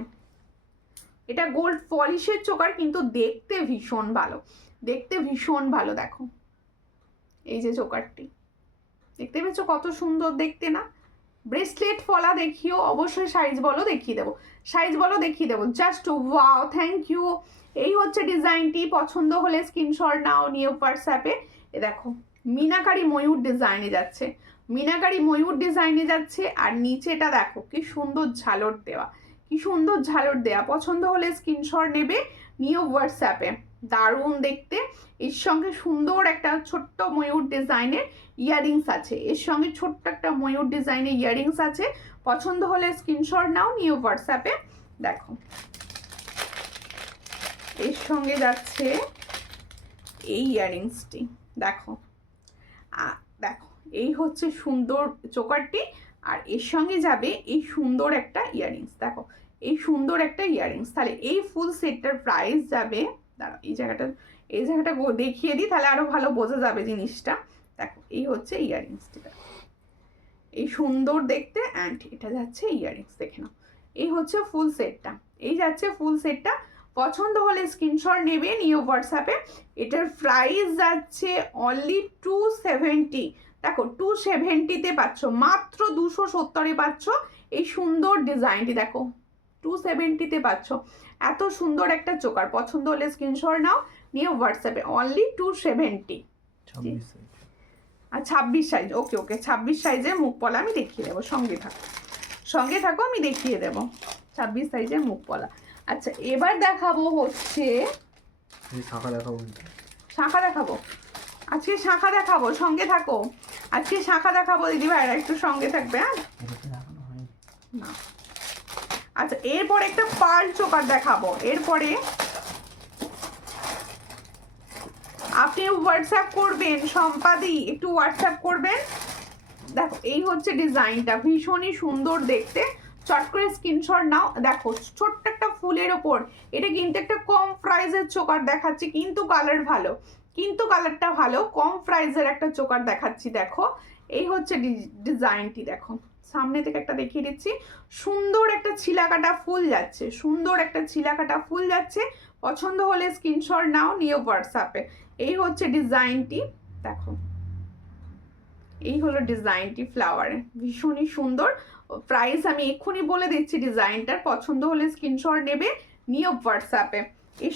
এটা গোল্ড পলিশের চোকার, কিন্তু দেখতে ভীষণ ভালো, দেখতে ভীষণ ভালো। দেখো এই যে চোকারটি, দেখতে পেয়েছ কত সুন্দর দেখতে না? ব্রেসলেট ফলা দেখিও, অবশ্যই সাইজ বলো দেখিয়ে দেবো, সাইজ বলো দেখিয়ে দেবো। Just wow, thank you. এই হচ্ছে ডিজাইনটি, পছন্দ হলে স্ক্রিনশট নাও, নিয়ে হোয়াটসঅ্যাপে। এ দেখো মিনাকারি ময়ূর ডিজাইনে যাচ্ছে, মিনাকারি ময়ূর ডিজাইনে যাচ্ছে। আর নিচেটা দেখো কি সুন্দর ঝালর দেওয়া, কি সুন্দর ঝালর দেওয়া। পছন্দ হলে স্ক্রিনশট নেবে, নিয়ে হোয়াটসঅ্যাপে। দারুণ দেখতে। এর সঙ্গে সুন্দর একটা ছোট্ট ময়ূর ডিজাইনের ইয়াররিংস আছে, এর সঙ্গে ছোট্ট একটা ময়ূর ডিজাইনের ইয়াররিংস আছে। পছন্দ হলে স্ক্রিনশট নাও, নিয়ে হোয়াটসঅ্যাপে দেখো। এর সঙ্গে যাচ্ছে এই ইয়াররিংসটি, দেখো দেখো এই হচ্ছে সুন্দর চোকারটি, আর এর সঙ্গে যাবে এই সুন্দর একটা ইয়াররিংস। দেখো এই সুন্দর একটা ইয়াররিংস। তাহলে এই ফুল সেটটার প্রাইস যাবে, দাঁড়াও এই জায়গাটা দেখিয়ে দিই, তাহলে আরো ভালো বোঝা যাবে জিনিসটা। দেখো এই হচ্ছে ইয়াররিংসটি, এই সুন্দর দেখতে, অ্যান্ড এটা যাচ্ছে ইয়াররিংস, দেখে নাও। এই হচ্ছে ফুল সেটটা, এই যাচ্ছে ফুল সেটটা। পছন্দ হলে স্ক্রিনশট নেবে, নিয়ে হোয়াটসঅ্যাপে। এটার প্রাইস যাচ্ছে অনলি 270। দেখো 270-তে পাচ্ছ, মাত্র 270-এ পাচ্ছ এই সুন্দর ডিজাইনটি। দেখো 270-তে পাচ্ছ এত সুন্দর একটা চোকার। পছন্দ হলে স্ক্রিনশট নাও, নিয়ে হোয়াটসঅ্যাপে। অনলি 270। আর 26 সাইজ, ওকে ওকে 26 সাইজের মুখ পলা আমি দেখিয়ে দেবো, সঙ্গে থাকো আমি দেখিয়ে দেবো 26 সাইজের মুখ পলা। আচ্ছা এবার দেখাবো হচ্ছে শাঁখা দেখাবো, আজকে শাঁখা দেখাবো, সঙ্গে থাকো। আজকে শাঁখা দেখাবো দিদি ভাইরা, একটু সঙ্গে থাকবে। হ্যাঁ না, আচ্ছা এরপরে একটা পার্ল চোকার দেখাবো। এরপরে আপনি হোয়াটসঅ্যাপ করবেন, সম্পাদি একটু হোয়াটসঅ্যাপ করবেন। দেখো এই হচ্ছে ডিজাইনটা, ভীষণই সুন্দর দেখতে। চট করে স্ক্রিনশট নাও। দেখো ছোট্ট একটা ফুলের ওপর, এটা কিন্তু একটা কম প্রাইসের চোকার দেখাচ্ছি, কিন্তু কালারটা ভালো, কম প্রাইসের একটা চোকার দেখাচ্ছি। দেখো এই হচ্ছে ডিজাইনটি, দেখো সামনে থেকে একটা দেখিয়ে দিচ্ছি। সুন্দর একটা ছিলাকাটা ফুল যাচ্ছে। পছন্দ হলে স্ক্রিনশট নাও, নিয়ে হোয়াটসঅ্যাপে। এই হচ্ছে ডিজাইনটি, দেখো এই হলো ডিজাইনটি ফ্লাওয়ারে, ভীষণই সুন্দর। প্রাইস আমি এক্ষুনি বলে দিচ্ছি ডিজাইনটার। পছন্দ হলে স্ক্রিনশট নেবে, নিয়ে হোয়াটসঅ্যাপে। এর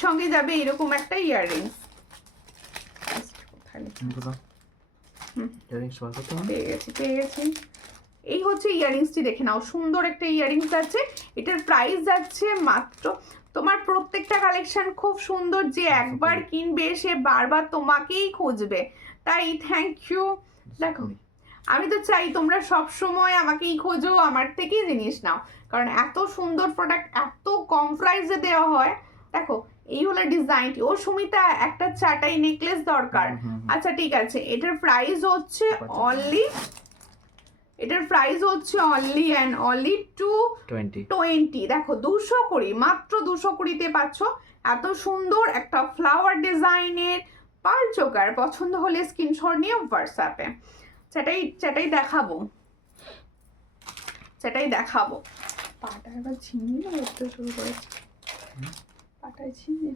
সঙ্গে যাবে এরকম একটা ইয়াররিংস। পেয়ে গেছি। এই হচ্ছে ইয়াররিংসটি, দেখে নাও সুন্দর একটা ইয়াররিংস আছে। এটার প্রাইস যাচ্ছে মাত্র, তোমার প্রত্যেকটা কালেকশন খুব সুন্দর, যে একবার কিনবে সে বারবার তোমাকেই খুঁজবে, তাই থ্যাংক ইউ। দেখো আমি তো চাই তোমরা সব সময় আমাকেই খোঁজো, আমার থেকেই জিনিস নাও, কারণ এত সুন্দর প্রোডাক্ট এত কম প্রাইসে দেওয়া হয়। দেখো এই হলো ডিজাইনটি। ও সুমিতা একটা চাটাই নেকলেস দরকার। আচ্ছা ঠিক আছে, এটার প্রাইস হচ্ছে অনলি অ্যান্ড অনলি 220। দেখো 220, মাত্র 220-তে পাচ্ছ এত সুন্দর একটা ফ্লাওয়ার ডিজাইনের পার্ল চোকার। পছন্দ হলে স্ক্রিনশট নিয়ে হোয়াটসঅ্যাপে। সেটাই দেখাবো। পাটা এবার ঝিমিয়ে উঠতে শুরু করেছে, পাটায় ঝিমিয়ে।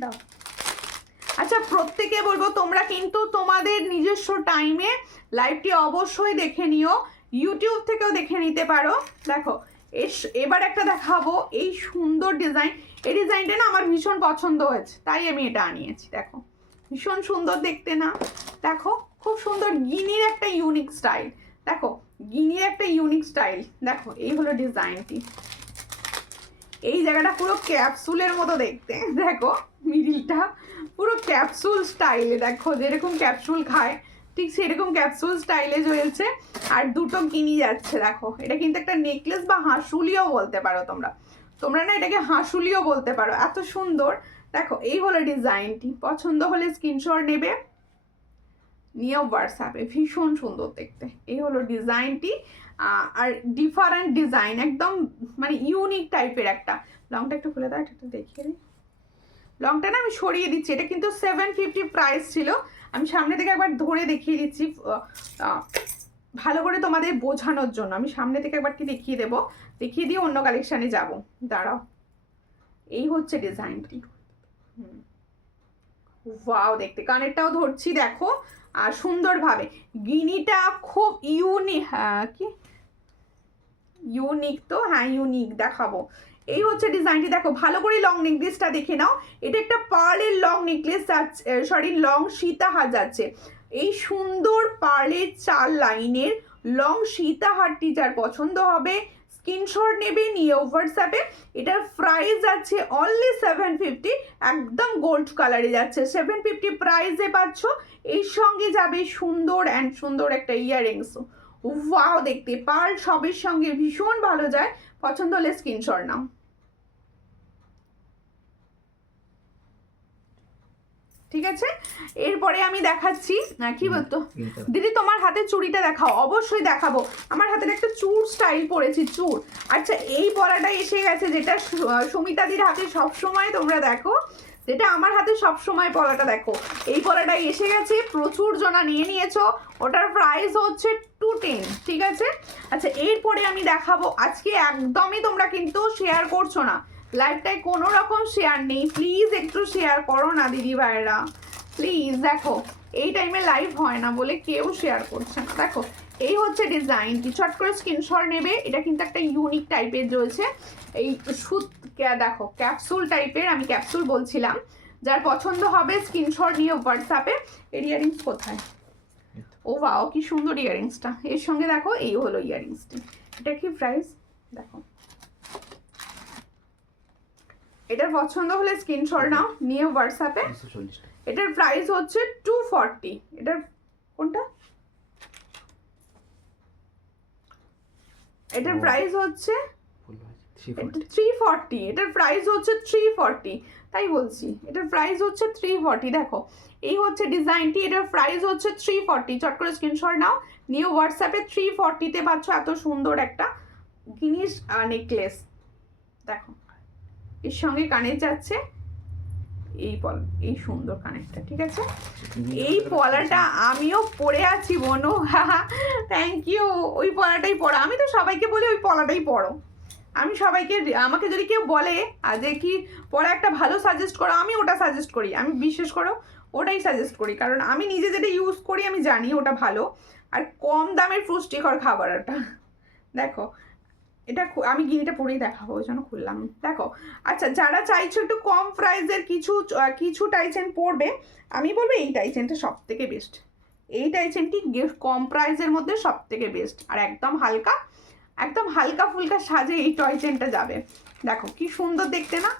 দাও। আচ্ছা প্রত্যেকে বলবো, তোমরা কিন্তু তোমাদের নিজস্ব টাইমে লাইভটি অবশ্যই দেখে নিও, ইউটিউব থেকেও দেখে নিতে পারো। দেখো এবার একটা দেখাবো, এই সুন্দর ডিজাইন। এই ডিজাইনটা না আমার ভীষণ পছন্দ হয়েছে, তাই আমি এটা আনিয়েছি। দেখো ভীষণ সুন্দর দেখতে না? দেখো খুব সুন্দর, গিনির একটা ইউনিক স্টাইল। দেখো এই হলো ডিজাইনটি। এই জায়গাটা পুরো ক্যাপসুলের মতো দেখতে, দেখো মিডিলটা পুরো ক্যাপসুল স্টাইলে। দেখো যেরকম ক্যাপসুল খায় ঠিক সেরকম ক্যাপসুল স্টাইলে জ্বলছে, আর দুটো গিনি যাচ্ছে। দেখো এটা কিন্তু একটা নেকলেস বা হাঁসুলিও বলতে পারো তোমরা না এটাকে হাঁসুলিও বলতে পারো, এত সুন্দর। দেখো এই হলো ডিজাইনটি। পছন্দ হলে স্ক্রিনশট নেবে, নিয়ে হোয়াটসঅ্যাপে। ভীষণ সুন্দর দেখতে, এই হলো ডিজাইনটি। আর ডিফারেন্ট ডিজাইন, একদম মানে ইউনিক টাইপের একটা। লংটা একটু খুলে দাও, একটু দেখিয়ে দিই। লংটা না আমি সরিয়ে দিচ্ছি, এটা কিন্তু 750 প্রাইস ছিল। আমি সামনে থেকে একবার ধরে দেখিয়ে দিচ্ছি ভালো করে তোমাদের বোঝানোর জন্য। আমি সামনে থেকে একবার কি দেখিয়ে দেবো, দেখিয়ে দিয়ে অন্য কালেকশানে যাব। দাঁড়াও, এই হচ্ছে ডিজাইনটি। ওয়াও দেখতে, কানেরটাও ধরছি দেখো, আর সুন্দরভাবে গিনিটা খুব ইউনিক তো, হ্যাঁ ইউনিক দেখাবো। এই হচ্ছে ডিজাইনটি। দেখো ভালো করে লং নেকলেসটা দেখে নাও, এটা একটা পার্লের লং নেকলেস, লং সীতাহার যাচ্ছে। এই সুন্দর পার্লের 4 লাইনের লং সীতাহারটি যার পছন্দ হবে স্ক্রিনশট নেবে, নিয়ে হোয়াটসঅ্যাপে। এটার প্রাইস আছে অনলি 750, একদম গোল্ড কালারে যাচ্ছে। 750 প্রাইসে পাচ্ছ। এর সঙ্গে যাবে সুন্দর একটা ইয়াররিংসও। ওয়াও দেখতে, পার্ল সবের সঙ্গে ভীষণ ভালো যায়। পছন্দ হলে স্ক্রিনশট নাও। ঠিক আছে, এরপরে আমি দেখাচ্ছি কি বলতো দিদি, তোমার হাতে চুড়িটা দেখাও। অবশ্যই দেখাবো, আমার হাতের একটা চুর স্টাইল পরেছি, চুর। আচ্ছা, এই পলাটা এসে গেছে, যেটা সুমিতাদির হাতে সবসময় তোমরা দেখো, যেটা আমার হাতে সবসময় পলাটা দেখো। এই পলাটা এসে গেছে, প্রচুর জনা নিয়ে নিয়েছো। ওটার প্রাইস হচ্ছে 210, ঠিক আছে। আচ্ছা, এরপরে আমি দেখাবো, আজকে একদমই তোমরা কিন্তু শেয়ার করছো না লাইভটায়, কোনো রকম শেয়ার নেই। প্লিজ একটু শেয়ার করো না দিদি ভাইরা, প্লিজ। দেখো, এই টাইমে লাইভ হয় না বলে কেউ শেয়ার করছে না। দেখো, এই হচ্ছে ডিজাইনটি, চট করে স্ক্রিনশট নেবে। এটা কিন্তু একটা ইউনিক টাইপের রয়েছে, এই সুত, দেখো ক্যাপসুল টাইপের, আমি ক্যাপসুল বলছিলাম। যার পছন্দ হবে স্ক্রিনশট নিয়ে হোয়াটসঅ্যাপে। এর ইয়ারিংস কোথায়? ও বাও, কি সুন্দর ইয়ারিংসটা। এর সঙ্গে দেখো, এই হলো ইয়ারিংসটি। এটা কি প্রাইস দেখো। এটার পছন্দ হলে স্ক্রিনশট নাও, নিয়ে হোয়াটসঅ্যাপে। এটার প্রাইস হচ্ছে 240। এটার কোনটা? এটার প্রাইস হচ্ছে 340। এটার প্রাইস হচ্ছে 340, তাই বলছি। এটার প্রাইস হচ্ছে 340। দেখো, এই হচ্ছে ডিজাইনটি, এটার প্রাইস হচ্ছে 340। চট করে স্ক্রিনশট নাও, নিয়ে হোয়াটসঅ্যাপে। 340-তে পাচ্ছ এত সুন্দর একটা জিনিস, নেকলেস। দেখো, এর সঙ্গে কানের যাচ্ছে এই সুন্দর কানেরটা, ঠিক আছে। এই পলাটা আমিও পরে আছি বনু, থ্যাংক ইউ। ওই পলাটাই পরো, আমি তো সবাইকে বলি ওই পলাটাই পরো। আমি সবাইকে, আমাকে যদি কেউ বলে যে কি পলা একটা ভালো সাজেস্ট করো, আমি ওটা সাজেস্ট করি। আমি বিশেষ করো ওটাই সাজেস্ট করি, কারণ আমি নিজে যেটা ইউজ করি আমি জানি ওটা ভালো আর কম দামের পুষ্টিকর খাবার ওটা। দেখো, এটা আমি গিনিটা পরেই দেখাবো, ওই জন্য খুললাম। দেখো, আচ্ছা, যারা চাইছো একটু কম প্রাইসের কিছু টাইচেন পড়বে, আমি বলবো এই টাইচেনটা সব থেকে বেস্ট। এই টাইচেনটি কম প্রাইসের মধ্যে সব থেকে বেস্ট, আর একদম হালকা ফুলকা সাজে এই টাইচেনটা যাবে। দেখো কি সুন্দর দেখতে না।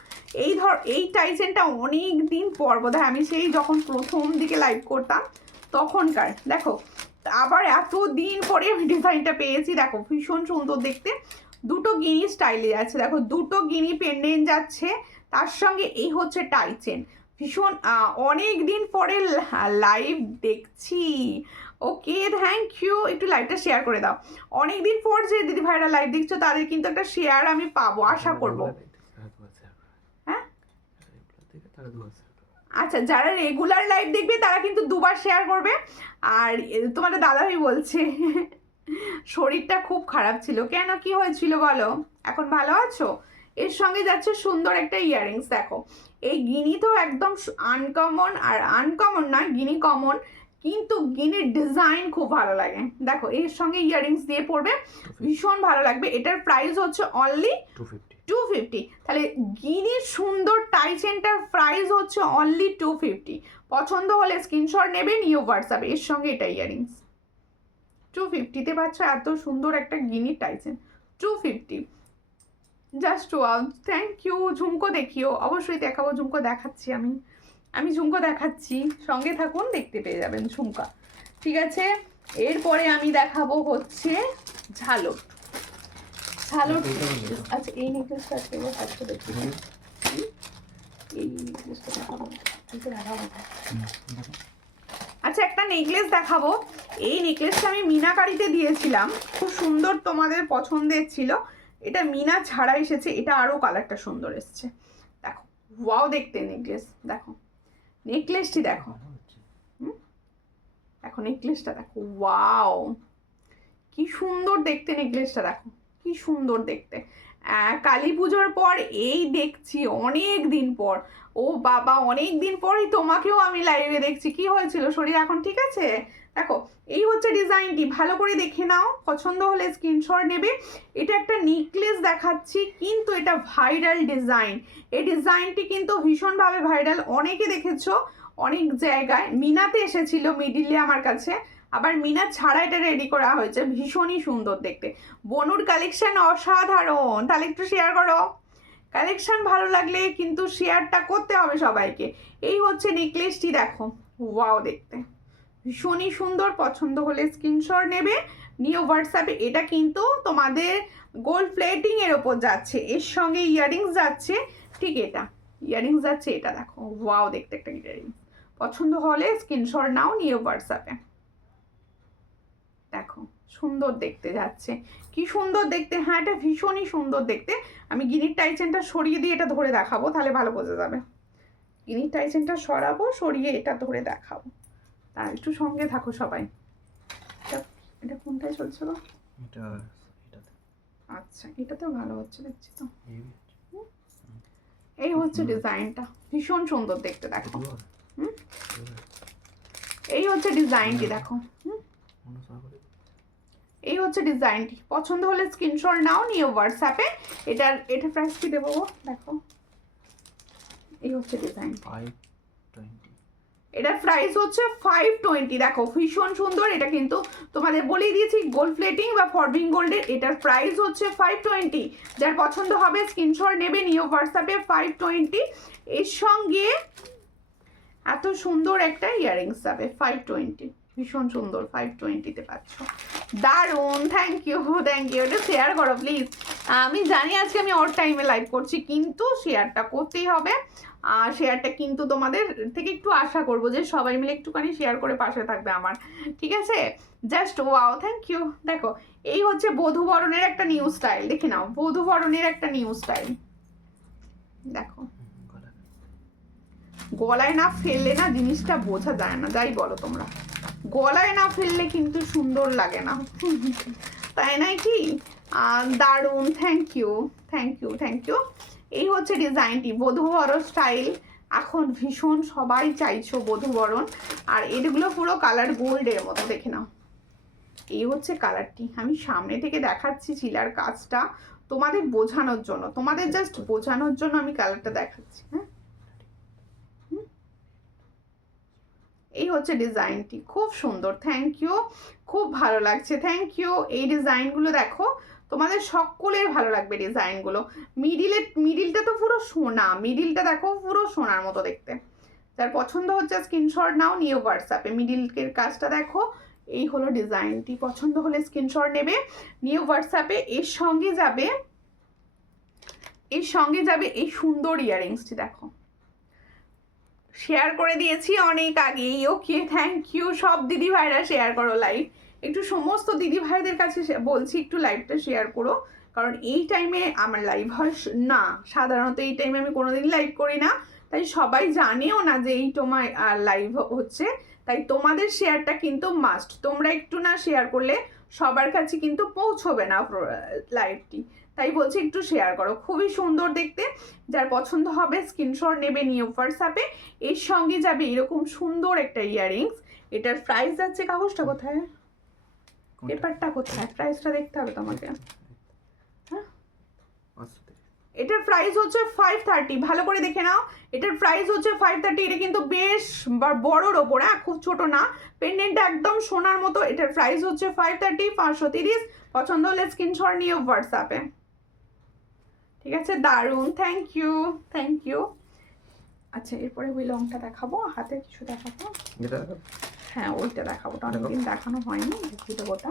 এই টাইচেনটা অনেক দিন পর বোধহয়, আমি সেই যখন প্রথম দিকে লাইভ করতাম তখনকার। দেখো, আবার এত দিন পরে আমি ডিজাইনটা পেয়েছি। দেখো, ভীষণ সুন্দর দেখতে। দুটো গিনি স্টাইলে যাচ্ছে, দেখো দুটো গিনি পেন্ডেন্ট যাচ্ছে, তার সঙ্গে এই হচ্ছে টাইচেন। ভীষণ অনেক দিন পরে লাইভ দেখছি। ওকে, থ্যাংক ইউ। একটু লাইভটা শেয়ার করে দাও। অনেক দিন পর যে দিদি ভাইরা লাইভ দেখছো তাদের কিন্তু একটা শেয়ার আমি পাবো, আশা করবো। হ্যাঁ, আচ্ছা, যারা রেগুলার লাইভ দেখবে তারা কিন্তু দুবার শেয়ার করবে। আর তোমাদের দাদাভাই বলছে শরীরটা খুব খারাপ ছিল। কেন, কি হয়েছিল বলো? এখন ভালো আছো? এর সঙ্গে যাচ্ছে সুন্দর একটা ইয়াররিংস। দেখো, এই গিনি তো একদম আনকমন, আর আনকমন না, গিনি কমন, কিন্তু গিনির ডিজাইন খুব ভালো লাগে। দেখো, এর সঙ্গে ইয়াররিংস দিয়ে পড়বে, ভীষণ ভালো লাগবে। এটার প্রাইস হচ্ছে অনলি 250। তাহলে গিনির সুন্দর টাইচেনটার প্রাইস হচ্ছে অনলি 250। পছন্দ হলে স্ক্রিনশট নেবে, নিয়ে হোয়াটসঅ্যাপে। এর সঙ্গে এটা ইয়াররিংস 250-তে পাচ্ছ এত সুন্দর একটা গিনি টাইচেন। 250 জাস্ট ওয়াও, থ্যাংক ইউ। ঝুমকো দেখিও, অবশ্যই দেখাবো। ঝুমকো দেখাচ্ছি, আমি ঝুমকো দেখাচ্ছি, সঙ্গে থাকুন, দেখতে পেয়ে যাবেন ঝুমকা, ঠিক আছে। এরপরে আমি দেখাবো হচ্ছে ঝালর। আচ্ছা, এই নেকলেসটা আজকে দেখি, এই নেকলেসটা দেখাবো। আচ্ছা, একটা নেকলেস দেখাবো। এই নেকলেসটা আমি মিনাকারিতে দিয়েছিলাম, খুব সুন্দর, তোমাদের পছন্দের ছিল। এটা মিনা ছাড়া এসেছে, এটা আরও কালারটা সুন্দর এসছে। দেখো, ওয়াও দেখতে নেকলেস। দেখো নেকলেসটি, দেখো দেখো নেকলেসটা দেখো, ওয়াও কি সুন্দর দেখতে নেকলেসটা। দেখো কি সুন্দর দেখতে। কালী পুজোর পর এই দেখছি, অনেক দিন পর। ও বাবা, অনেক দিন পরই তোমাকেও আমি লাইভে দেখছি। কি হয়েছিল, শরীর এখন ঠিক আছে? দেখো, এই হচ্ছে ডিজাইনটি, ভালো করে দেখে নাও। পছন্দ হলে স্ক্রিনশট নেবে। এটা একটা নেকলেস দেখাচ্ছি, কিন্তু এটা ভাইরাল ডিজাইন। এই ডিজাইনটি কিন্তু ভীষণভাবে ভাইরাল, অনেকে দেখেছো অনেক জায়গায়। মিনাতে এসেছিল মিডিলে আমার কাছে, আবার মিনা ছাড়া এটা রেডি করা হয়েছে, ভীষণই সুন্দর দেখতে। বনুর কালেকশন অসাধারণ, তাহলে একটু শেয়ার করো। কালেকশন ভালো লাগলে কিন্তু শেয়ারটা করতে হবে সবাইকে। এই হচ্ছে নেকলেসটি, দেখো ওয়াও দেখতে ভীষণই সুন্দর। পছন্দ হলে স্ক্রিনশট নেবে, নিয়ে হোয়াটসঅ্যাপে। এটা কিন্তু তোমাদের গোল্ড প্লেটিং এর ওপর যাচ্ছে, এর সঙ্গে ইয়াররিংস যাচ্ছে। ঠিক এটা ইয়াররিংস যাচ্ছে, এটা দেখো ওয়াও দেখতে একটা ইয়াররিংস। পছন্দ হলে স্ক্রিনশট নাও, নিয়ে হোয়াটসঅ্যাপে। দেখো সুন্দর দেখতে যাচ্ছে, কি সুন্দর দেখতে। হ্যাঁ এটা ভীষণই সুন্দর দেখতে। আমি গিনির টাইচেনটা সরিয়ে দিয়ে এটা ধরে দেখাবো, তাহলে ভালো বোঝা যাবে। গিনির টাইচেনটা সরাবো, সরিয়ে এটা ধরে দেখাবো। তার একটু সঙ্গে থাকো সবাই। এটা কোনটায় চলছিল? আচ্ছা এটা তো ভালো হচ্ছে দেখছি তো। এই হচ্ছে ডিজাইনটা, ভীষণ সুন্দর দেখতে। দেখো এই হচ্ছে ডিজাইনটি, দেখো এই হচ্ছে ডিজাইনটি। পছন্দ হলে স্ক্রিনশট নাও, নিয়ে হোয়াটসঅ্যাপে। এটা প্রাইস কি দেবো দেখো। এই হচ্ছে ডিজাইন, এটা প্রাইস হচ্ছে 520। দেখো ভীষণ সুন্দর। এটা কিন্তু তোমাদের বলেই দিয়েছি গোল্ড প্লেটিং বা ফরবিং গোল্ডের। এটার প্রাইস হচ্ছে 520। যার পছন্দ হবে স্ক্রিনশট নেবে, নিয়ে হোয়াটসঅ্যাপে 520। এর সঙ্গে এত সুন্দর একটা ইয়াররিংস যাবে 520, ভীষণ সুন্দর। 520-তে পাচ্ছ, দারুণ। Thank you thank you. এটা শেয়ার করো প্লিজ। আমি জানি আজকে আমি অড টাইমে লাইভ করছি, কিন্তু শেয়ারটা করতেই হবে। আর শেয়ারটা কিন্তু তোমাদের থেকে একটু আশা করবো যে সবাই মিলে একটুখানি শেয়ার করে পাশে থাকবে আমার, ঠিক আছে? Just wow, thank you. দেখো এই হচ্ছে বধূবরণের একটা নিউ স্টাইল, দেখে নাও বধূবরণের একটা নিউ স্টাইল। দেখো গলায় না ফেললে না জিনিসটা বোঝা যায় না, যাই বলো তোমরা, গলায় না ফেললে কিন্তু সুন্দর লাগে না, তাই নাই কি? দারুণ, thank you thank you thank you. এই হচ্ছে ডিজাইনটি, বধূবরণ স্টাইল। এখন ভীষণ সবাই চাইছো বধূবরণ। আর এগুলো পুরো কালার গোল্ডের মতো, দেখে নাও। এই হচ্ছে কালারটি, আমি সামনে থেকে দেখাচ্ছি চিলার কাজটা তোমাদের বোঝানোর জন্য, তোমাদের জাস্ট বোঝানোর জন্য আমি কালারটা দেখাচ্ছি। হ্যাঁ এই হচ্ছে ডিজাইনটি, খুব সুন্দর। থ্যাংক ইউ, খুব ভালো লাগছে, থ্যাংক ইউ। এই ডিজাইনগুলো দেখো তোমাদের সকলের ভালো লাগবে ডিজাইনগুলো। মিডিলটা তো পুরো সোনা, মিডিলটা দেখো পুরো সোনার মতো দেখতে। যার পছন্দ হচ্ছে স্ক্রিনশট নাও, নিয়ে হোয়াটসঅ্যাপে। মিডিলের কাজটা দেখো, এই হলো ডিজাইনটি। পছন্দ হলে স্ক্রিনশট নেবে, নিয়ে হোয়াটসঅ্যাপে। এর সঙ্গে যাবে এই সুন্দর ইয়াররিংসটি, দেখো শেয়ার করে দিয়েছি অনেক আগেই। Okay thank you. সব দিদি ভাইরা শেয়ার করো লাইভ, একটু সমস্ত দিদি ভাইদের কাছে বলছি একটু লাইভটা শেয়ার করো, কারণ এই টাইমে আমার লাইভ হয় না। সাধারণত এই টাইমে আমি কোনোদিন লাইভ করি না, তাই সবাই জানেও না যে এই তোমার লাইভ হচ্ছে। তাই তোমাদের শেয়ারটা কিন্তু মাস্ট, তোমরা একটু না শেয়ার করলে সবার কাছে কিন্তু পৌঁছবে না লাইভটি। তাই বলছি একটু শেয়ার করো, খুবই সুন্দর দেখতে। যার পছন্দ হবে স্ক্রিনশট নেবে, নিয়ে হোয়াটসঅ্যাপে। এর সঙ্গে যাবে এরকম সুন্দর একটা ইয়াররিংস। এটার প্রাইস যাচ্ছে, কাগজটা কোথায়, পেপারটা কোথায়, প্রাইসটা দেখতে হবে তোমাকে। হ্যাঁ এটার প্রাইস হচ্ছে 530, ভালো করে দেখে নাও। এটার প্রাইস হচ্ছে 530। এটা কিন্তু বেশ বড়োর ওপর, হ্যাঁ খুব ছোট না। পেন্ডেন্টটা একদম সোনার মতো। এটার প্রাইস হচ্ছে 530, 530। পছন্দ হলে স্ক্রিনশট নিয়ে হোয়াটসঅ্যাপে, ঠিক আছে? দারুণ, থ্যাংক ইউ থ্যাংক ইউ। আচ্ছা এরপরে ওই লংটা দেখাবো, হাতে কিছু দেখাবো। হ্যাঁ ওইটা দেখাবো, অনেকদিন দেখানো হয়নি, দেখিয়ে দেবো ওটা।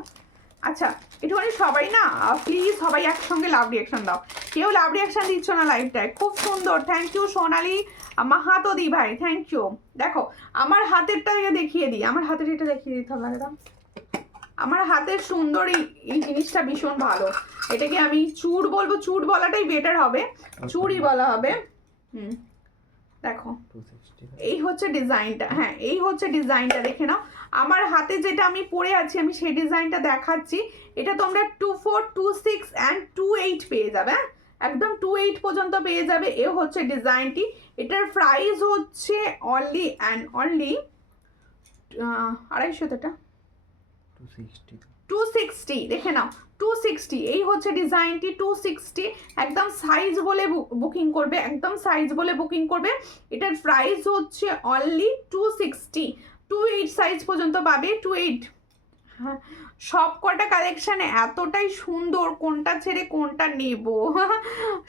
আচ্ছা একটুখানি সবাই না প্লিজ সবাই একসঙ্গে লাভ রিয়াকশন দাও। কেউ লাভ রিয়াকশন দিচ্ছ না লাইভটায়, খুব সুন্দর। থ্যাংক ইউ সোনালি মাহাতো দি ভাই, থ্যাংক ইউ। দেখো আমার হাতেরটা দেখিয়ে দিই, আমার হাতের এটা দেখিয়ে দিতে হবে একদম। আমার হাতের সুন্দর এই জিনিসটা ভীষণ ভালো। এটাকে আমি চুড় বলবো, চুড় বলাটাই বেটার হবে, চুড়ি বলা হবে। দেখো এই হচ্ছে ডিজাইনটা, হ্যাঁ এই হচ্ছে ডিজাইনটা, দেখে নাও। আমার হাতে যেটা আমি পরে আছি আমি সেই ডিজাইনটা দেখাচ্ছি। এটা তোমরা 24, 26 and 28 পেয়ে যাবে, একদম 28 পর্যন্ত পেয়ে যাবে। এ হচ্ছে ডিজাইনটি। এটার প্রাইস হচ্ছে অনলি অ্যান্ড অনলি 250, এটা 260, দেখে নাও 260। এই হচ্ছে ডিজাইনটি 260। একদম সাইজ বলে বুকিং করবে, একদম সাইজ বলে বুকিং করবে। এটার প্রাইস হচ্ছে অনলি 260। 28 সাইজ পর্যন্ত পাবে, 28 সব কটা কালেকশন এতটাই সুন্দর, কোনটা ছেড়ে কোনটা নেব।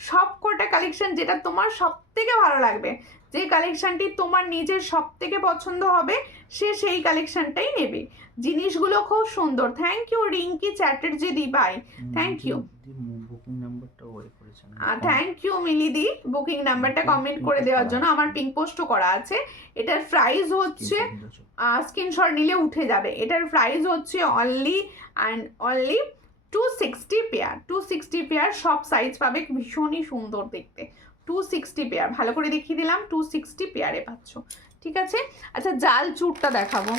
সব কটা কালেকশন যেটা তোমার সব থেকে ভালো লাগবে, যে কালেকশনটি তোমার নিজের সব থেকে পছন্দ হবে, সে সেই কালেকশনটাই নেবে। জিনিসগুলো খুব সুন্দর। থ্যাংক ইউ রিঙ্কি চ্যাটার্জি দি ভাই, থ্যাংক ইউ। বুকিং নাম্বারটা ওই করেছেন। থ্যাংক ইউ মিলিদি, বুকিং নাম্বারটা কমেন্ট করে দেওয়ার জন্য। আমার পিঙ্ক পোস্টও করা আছে। এটার প্রাইস হচ্ছে, স্ক্রিনশট নিলে উঠে যাবে, এটার প্রাইস হচ্ছে only and only 260 pair. 260 pair, সব সাইজ পাবে, ভীষণই সুন্দর দেখতে। 260 পেয়ার, ভালো করে দেখিয়ে দিলাম, 260 পেয়ারে পাচ্ছ। ঠিক আছে, আচ্ছা জাল চুরটা দেখাবো,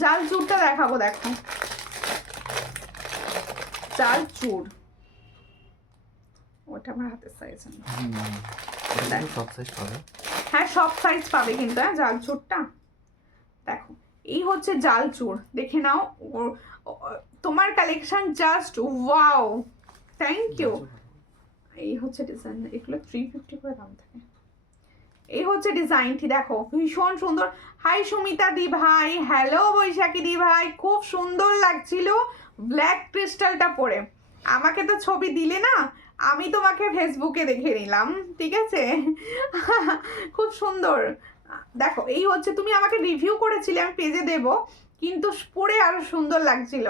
জাল চুরটা দেখাবো। দেখো জাল চুর, ওটা আমার হাতের সাইজ না, সব সাইজ পাবে। হ্যাঁ সব সাইজ পাবে কিন্তু, হ্যাঁ জাল চুরটা দেখো। এই হচ্ছে জাল চুর, দেখে নাও। তোমার collection just wow, thank you. এই হচ্ছে ডিজাইন, এগুলো 350 করে দাম থাকে। এই হচ্ছে ডিজাইনটি, দেখো ভীষণ সুন্দর। হাই সুমিতা দি ভাই, হ্যালো বৈশাখী দি ভাই, খুব সুন্দর লাগছিল ব্ল্যাক ক্রিস্টালটা পরে। আমাকে তো ছবি দিলে না, আমি তোমাকে ফেসবুকে দেখে নিলাম, ঠিক আছে। খুব সুন্দর। দেখো এই হচ্ছে, তুমি আমাকে রিভিউ করেছিলে, আমি পেজে দেব, কিন্তু পরে আরো সুন্দর লাগছিল।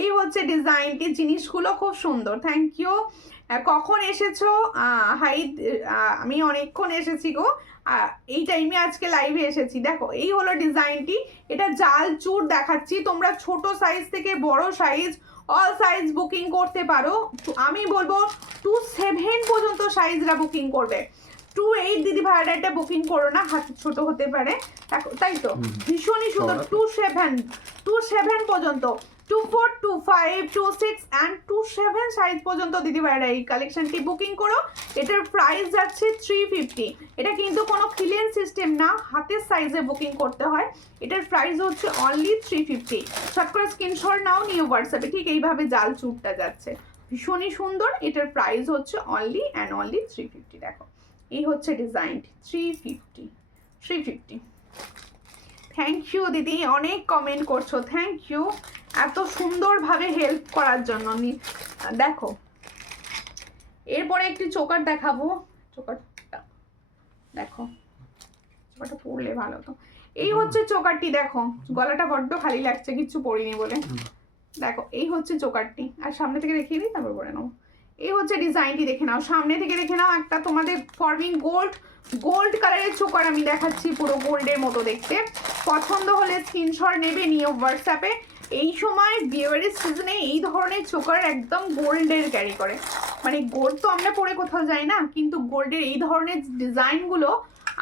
এই হচ্ছে ডিজাইনটি, জিনিসগুলো খুব সুন্দর। Thank you. কখন এসেছো? হাই, আমি অনেকক্ষণ এসেছি গো, এই টাইমে আজকে লাইভে এসেছি। দেখো এই হলো ডিজাইনটি, এটা জাল চুর দেখাচ্ছি। তোমরা ছোট সাইজ থেকে বড় সাইজ, অল সাইজ বুকিং করতে পারো। আমি বলবো 27 পর্যন্ত সাইজরা বুকিং করবে। 28 দিদি ভাইরা এটা বুকিং করো না, হাতে ছোট হতে পারে। দেখো তাই তো, ভীষণই সুন্দর। 27 পর্যন্ত, 24, 25, 26 অ্যান্ড 27 সাইজ পর্যন্ত দিদি ভাইরা এই কালেকশনটি বুকিং করো। এটার প্রাইস যাচ্ছে 350। এটা কিন্তু কোনো ক্লিয়ার সিস্টেম না, হাতের সাইজে বুকিং করতে হয়। এটার প্রাইস হচ্ছে অনলি 350। শর্ট করে স্ক্রিনশট নাও, নিয়ে হোয়াটসঅ্যাপে। ঠিক এইভাবে জাল চুরটা যাচ্ছে, ভীষণই সুন্দর। এটার প্রাইস হচ্ছে অনলি অ্যান্ড অনলি 350। দেখো এই হচ্ছে ডিজাইনটি, 350। থ্যাংক ইউ দিদি, অনেক কমেন্ট করছো, থ্যাংক ইউ এত সুন্দরভাবে হেল্প করার জন্য। দেখো এরপরে একটি চোকার দেখাবো, চোকারটা দেখো, চোকারটা পরলে ভালো তো। এই হচ্ছে চোকারটি, দেখো গলাটা বড্ড খালি লাগছে কিছু পরিনি বলে। দেখো এই হচ্ছে চোকারটি, আর সামনে থেকে দেখিয়ে দিই তারপর পরে নাও। এই হচ্ছে ডিজাইনটি, দেখে নাও, সামনে থেকে দেখে নাও। একটা তোমাদের ফর্মিং গোল্ড কালারের চোকার আমি দেখাচ্ছি, পুরো গোল্ডের মতো দেখতে। পছন্দ হলে স্ক্রিনশট নেবে, নিয়ে হোয়াটসঅ্যাপে। এই সময় বিয়েবাড়ির সিজনে এই ধরনের চোকার একদম গোল্ডের ক্যারি করে, মানে গোল্ড তো আমরা পরে কোথাও যাই না, কিন্তু গোল্ডের এই ধরনের ডিজাইনগুলো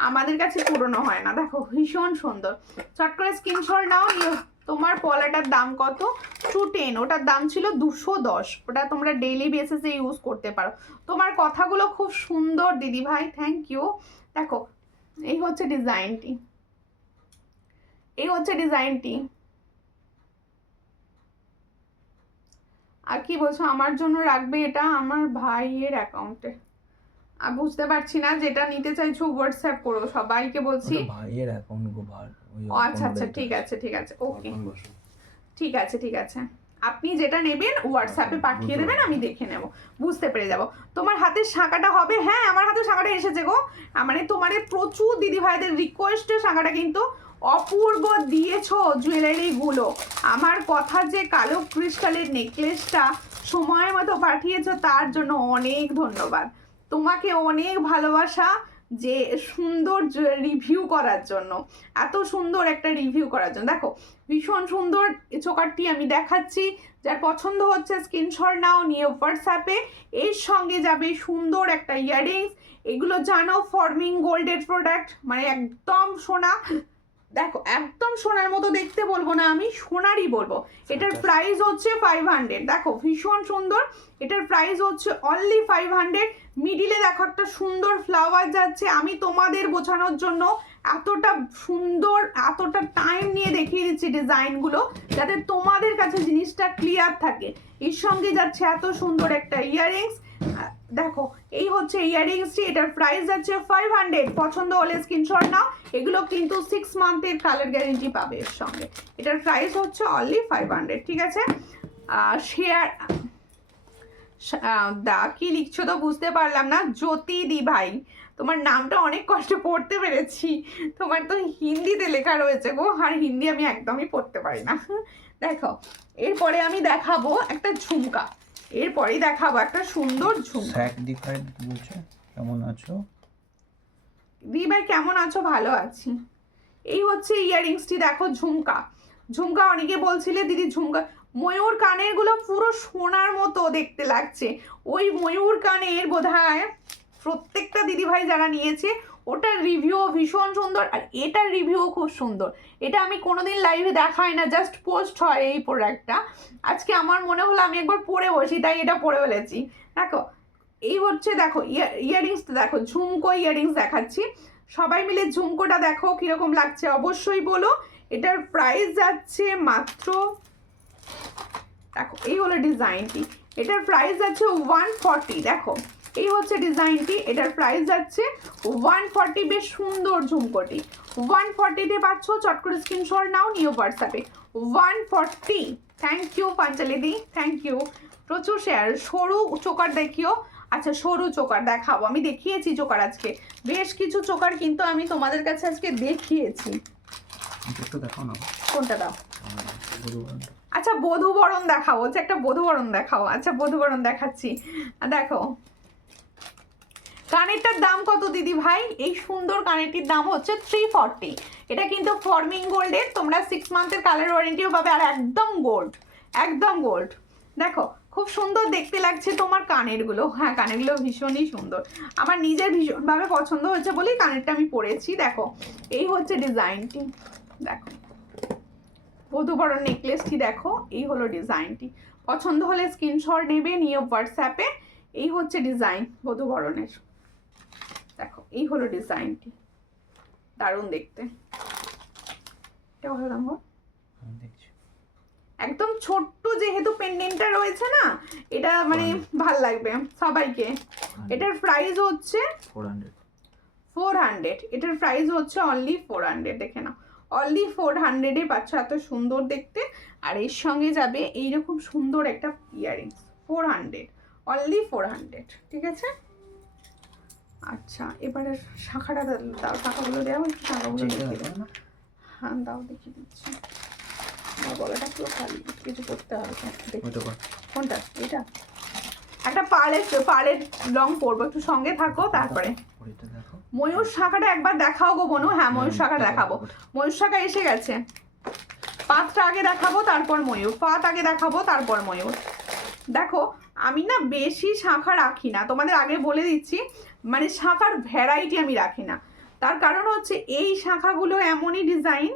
আমাদের কাছে পুরনো হয় না। দেখো ভীষণ সুন্দর। চট করে স্ক্রিনশট নাও, নিয়ে তোমার পলাটার দাম কত? 210, ওটার দাম ছিল 210। ওটা তোমরা ডেইলি বেসিসে ইউজ করতে পারো। তোমার কথাগুলো খুব সুন্দর দিদি ভাই, থ্যাংক ইউ। দেখো এই হচ্ছে ডিজাইনটি, এই হচ্ছে ডিজাইনটি। আর কি বলছো, আমার জন্য রাখবে এটা আমার ভাইয়ের অ্যাকাউন্টে। আর বুঝতে পারছি না, যেটা নিতে চাইছো হোয়াটসঅ্যাপ করো, সবাইকে বলছি। ভাইয়ের অ্যাকাউন্ট গো ভাই। আচ্ছা আচ্ছা ঠিক আছে ঠিক আছে, ওকে ঠিক আছে ঠিক আছে। আপনি যেটা নেবেন হোয়াটসঅ্যাপে পাঠিয়ে দেবেন, আমি দেখে নেব, বুঝতে পেরে যাব। তোমার হাতের শাঁখাটা হবে? হ্যাঁ আমার হাতের শাঁখাটা এসেছে গো, মানে তোমাদের প্রচুর দিদি ভাইদের রিকোয়েস্টে শাঁখাটা কিন্তু অপূর্ব দিয়েছো জুয়েলারিগুলো। আমার কথা যে কালো ক্রিস্টালের নেকলেসটা সময় মতো পাঠিয়েছো, তার জন্য অনেক ধন্যবাদ তোমাকে, অনেক ভালোবাসা যে সুন্দর রিভিউ করার জন্য, এত সুন্দর একটা রিভিউ করার জন্য। দেখো ভীষণ সুন্দর চোকারটি আমি দেখাচ্ছি, যার পছন্দ হচ্ছে স্ক্রিনশট নাও, নিয়ে হোয়াটসঅ্যাপে। এর সঙ্গে যাবে সুন্দর একটা ইয়াররিংস। এগুলো জানো ফর্মিং গোল্ডের প্রোডাক্ট, মানে একদম সোনা। দেখো একদম সোনার মতো দেখতে বলবো না, আমি সোনারই বলবো। এটার প্রাইস হচ্ছে 500। দেখো ভীষণ সুন্দর, এটার প্রাইস হচ্ছে অনলি 500। মিডিলে দেখো একটা সুন্দর ফ্লাওয়ার যাচ্ছে। আমি তোমাদের বোঝানোর জন্য এতটা সুন্দর, এতটা টাইম নিয়ে দেখিয়ে দিচ্ছি ডিজাইনগুলো, যাতে তোমাদের কাছে জিনিসটা ক্লিয়ার থাকে। এর সঙ্গে যাচ্ছে এত সুন্দর একটা ইয়াররিংস। দেখো এই হচ্ছে ইয়াররিংসটি, এটার প্রাইস আছে 500। পছন্দ হলে স্ক্রিনশট নাও। এগুলো কিন্তু 6 মান্থের কালার গ্যারেন্টি পাবে এর সঙ্গে। এটার প্রাইস হচ্ছে অনলি 500, ঠিক আছে। শেয়ার কি লিখছো তো বুঝতে পারলাম না। জ্যোতি দি ভাই, তোমার নামটা অনেক কষ্টে পড়তে পেরেছি। তোমার তো হিন্দিতে লেখা রয়েছে গো, আর হিন্দি আমি একদমই পড়তে পারি না। দেখো এরপরে আমি দেখাবো একটা ঝুমকা, এরপরেই দেখাবো একটা সুন্দর ঝুমকা। স্যাক দিখাই বলছে, কেমন আছো? দি ভাই কেমন আছো? ভালো আছি। এই হচ্ছে ইয়াররিংসটি, দেখো ঝুমকা। ঝুমকা অনেকে বলছিলে দিদি ঝুমকা, ময়ূর কানের গুলো পুরো সোনার মতো দেখতে লাগছে। ওই ময়ূর কানের বোধহয় প্রত্যেকটা দিদি ভাই যারা নিয়েছে ওটার রিভিউ ভীষণ সুন্দর, আর এটার রিভিউ খুব সুন্দর। এটা আমি কোনোদিন লাইভে দেখাই না, জাস্ট পোস্ট হয় এই প্রোডাক্টটা। আজকে আমার মনে হলো আমি একবার পরে বসি, তাই এটা পরে ফেলেছি। দেখো এই হচ্ছে, দেখো ইয়াররিংস, দেখো ঝুমকো ইয়াররিংস দেখাচ্ছি। সবাই মিলে ঝুমকোটা দেখো কিরকম লাগছে অবশ্যই বলো। এটার প্রাইস যাচ্ছে মাত্র, দেখো এই হলো ডিজাইনটি, এটার প্রাইস আছে 140। দেখো এই হচ্ছে ডিজাইনটি, এটার প্রাইস যাচ্ছে 140। বেশ সুন্দর ঝুমকোটি 140-তে পাচ্ছ। চট করে স্ক্রিনশট নাও, নিও হোয়াটসঅ্যাপে 140। থ্যাংক ইউ পাঞ্চালি দি, থ্যাংক ইউ। প্রচুর শেয়ার। সরু চোকার দেখিও। আচ্ছা সরু চোকার দেখাবো, আমি দেখিয়েছি চোকার আজকে, বেশ কিছু চোকার কিন্তু আমি তোমাদের কাছে আজকে দেখিয়েছি। একটু দেখাও না। কোনটা দাও? বধূবরণটা। আচ্ছা বধূবরণ দেখাবো, হচ্ছে একটা বধূবরণ দেখাও। আচ্ছা বধূবরণ দেখাচ্ছি, দেখো কানেরটার দাম কত দিদি ভাই? এই সুন্দর কানেরটির দাম হচ্ছে 340। এটা কিন্তু ফর্মিং গোল্ডের, তোমরা 6 মান্থের কালার ওয়ারেন্টিও পাবে, আর একদম গোল্ড, একদম গোল্ড। দেখো খুব সুন্দর দেখতে লাগছে তোমার কানেরগুলো। হ্যাঁ কানেরগুলো ভীষণই সুন্দর, আমার নিজের ভীষণভাবে পছন্দ হয়েছে বলেই কানেরটা আমি পরেছি। দেখো এই হচ্ছে ডিজাইনটি, দেখো বধূবরণ নেকলেসটি, দেখো এই হলো ডিজাইনটি। পছন্দ হলে স্ক্রিনশট নেবে, নিয়ে হোয়াটসঅ্যাপে। এই হচ্ছে ডিজাইন বধূবরণের, দেখো এই হলো ডিজাইনটি, দারুণ দেখতে। এটা কত দাম গো? দেখছি। একদম ছোট্ট যেহেতু পেন্ডেন্টটা রয়েছে না, এটা মানে ভাল লাগবে সবাইকে। এটার প্রাইস হচ্ছে 400। এটার প্রাইস হচ্ছে অনলি 400, দেখে নাও অনলি 400-এ পাচ্ছ। এত সুন্দর দেখতে, আর এর সঙ্গে যাবে এইরকম সুন্দর একটা ইয়াররিংস। 400, অনলি 400, ঠিক আছে। আচ্ছা এবারে শাখাটা দাও, শাখাগুলো দেওয়া, শাখাগুলো দেখিয়ে দাও। হ্যাঁ দাও, দেখিয়ে দিচ্ছি। আমার গলাটা পুরো খালি, কিছু করতে হবে। কোনটা? এটা একটা পাড়ের রং পরবো, একটু সঙ্গে থাকো। তারপরে ময়ূর শাখাটা একবার দেখাও গো বনু। হ্যাঁ ময়ূর শাখা দেখাবো, ময়ূর শাখা এসে গেছে। পাতটা আগে দেখাবো তারপর ময়ূর, পাত আগে দেখাবো তারপর ময়ূর। দেখো আমি না বেশি শাখা রাখি না, তোমাদের আগে বলে দিচ্ছি, মানে শাখার ভ্যারাইটি আমি রাখি না। তার কারণ হচ্ছে এই শাখাগুলো এমনই ডিজাইন,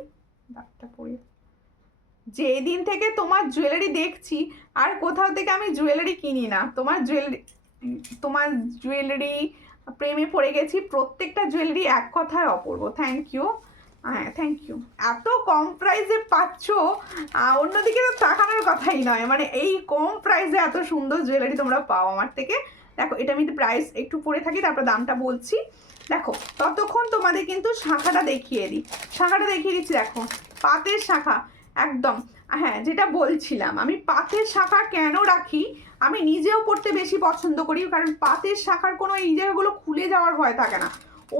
যেদিন থেকে তোমার জুয়েলারি দেখছি আর কোথাও থেকে আমি জুয়েলারি কিনি না। তোমার জুয়েলারি প্রেমে পড়ে গেছি। প্রত্যেকটা জুয়েলারি এক কথায় অপূর্ব। থ্যাংক ইউ, হ্যাঁ থ্যাংক ইউ। এত কম প্রাইসে পাচ্ছ, অন্যদিকে তো তাকানোর কথাই নয়, মানে এই কম প্রাইসে এত সুন্দর জুয়েলারি তোমরা পাও আমার থেকে। দেখো এটা আমি প্রাইস একটু পরে থাকি, তারপর দামটা বলছি। দেখো ততক্ষণ তোমাদের কিন্তু শাখাটা দেখিয়ে দিই, শাখাটা দেখিয়ে দিচ্ছি। দেখো পাতের শাখা একদম, হ্যাঁ যেটা বলছিলাম, আমি পাতের শাখা কেন রাখি, আমি নিজেও পড়তে বেশি পছন্দ করি, কারণ পাতের শাখার কোনো এই জায়গাগুলো খুলে যাওয়ার ভয় থাকে না।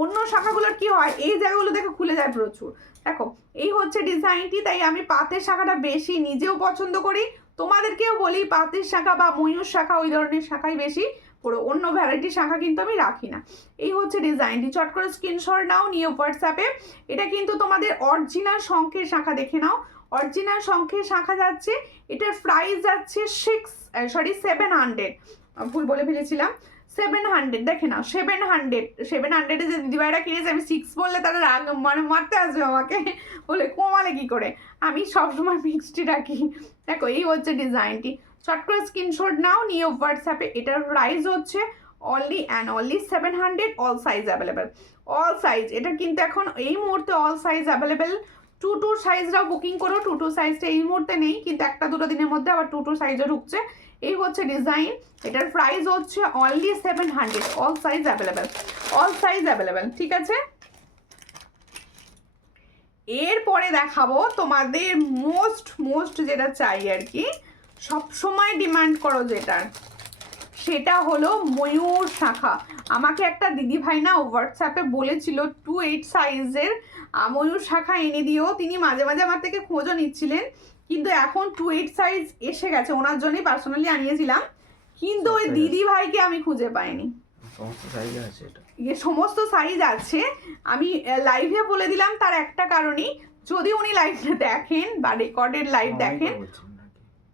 অন্য শাখাগুলোর কি হয়, এই জায়গাগুলো দেখে খুলে যায় প্রচুর। দেখো এই হচ্ছে ডিজাইনটি, তাই আমি পাতের শাখাটা বেশি নিজেও পছন্দ করি, তোমাদেরকেও বলি পাতের শাখা বা ময়ূর শাখা ওই ধরনের শাখাই বেশি পুরো, অন্য ভ্যারাইটি শাখা কিন্তু আমি রাখি না। এই হচ্ছে ডিজাইনটি, চট করে স্ক্রিনশট নাও, নিয়ে হোয়াটসঅ্যাপে। এটা কিন্তু তোমাদের অরিজিনাল শঙ্খের শাখা, দেখে নাও অরিজিনাল শঙ্খের শাখা যাচ্ছে। এটার প্রাইস যাচ্ছে 700, ভুল বলে ফেলেছিলাম, 700। দেখে নাও 700-এ যে দিদিভাইরা কিনেছে, আমি 6 বললে তারা রাগ মানে মারতে আসবে আমাকে, বলে কমালে কি করে, আমি সবসময় মিক্সডই রাখি। দেখো এই হচ্ছে ডিজাইনটি, চট করে স্ক্রিনশট নাও, নিয়ে হোয়াটসঅ্যাপে। এটার প্রাইস হচ্ছে only and only 700, all size available, all size. এটা কিন্তু এখন এই মুহূর্তে অল সাইজ অ্যাভেলেবেল। 2 সাইজরাও বুকিং করো, 2 সাইজটা এই মুহূর্তে নেই, কিন্তু 1-2 দিনের মধ্যে আবার 2 সাইজও ঢুকছে। এই হচ্ছে ডিজাইন, এটার প্রাইস হচ্ছে only 700, all size available, all size available, ঠিক আছে। এরপরে দেখাবো তোমাদের মোস্ট যেটা চাই আর কি, সবসময় ডিমান্ড করো যেটার, সেটা হলো ময়ূর শাখা। আমাকে একটা দিদি ভাই না হোয়াটসঅ্যাপে বলেছিল 28 সাইজের ময়ূর শাখা এনে দিও, তিনি মাঝে মাঝে আমার থেকে খোঁজও নিচ্ছিলেন, কিন্তু এখন 28 সাইজ এসে গেছে, ওনার জন্যই পার্সোনালি আনিয়েছিলাম, কিন্তু ওই দিদি ভাইকে আমি খুঁজে পাইনি। সমস্ত সাইজ আছে এটা, সমস্ত সাইজ আছে, আমি লাইভে বলে দিলাম তার একটা কারণেই, যদি উনি লাইভটা দেখেন বা রেকর্ডেড লাইভ দেখেন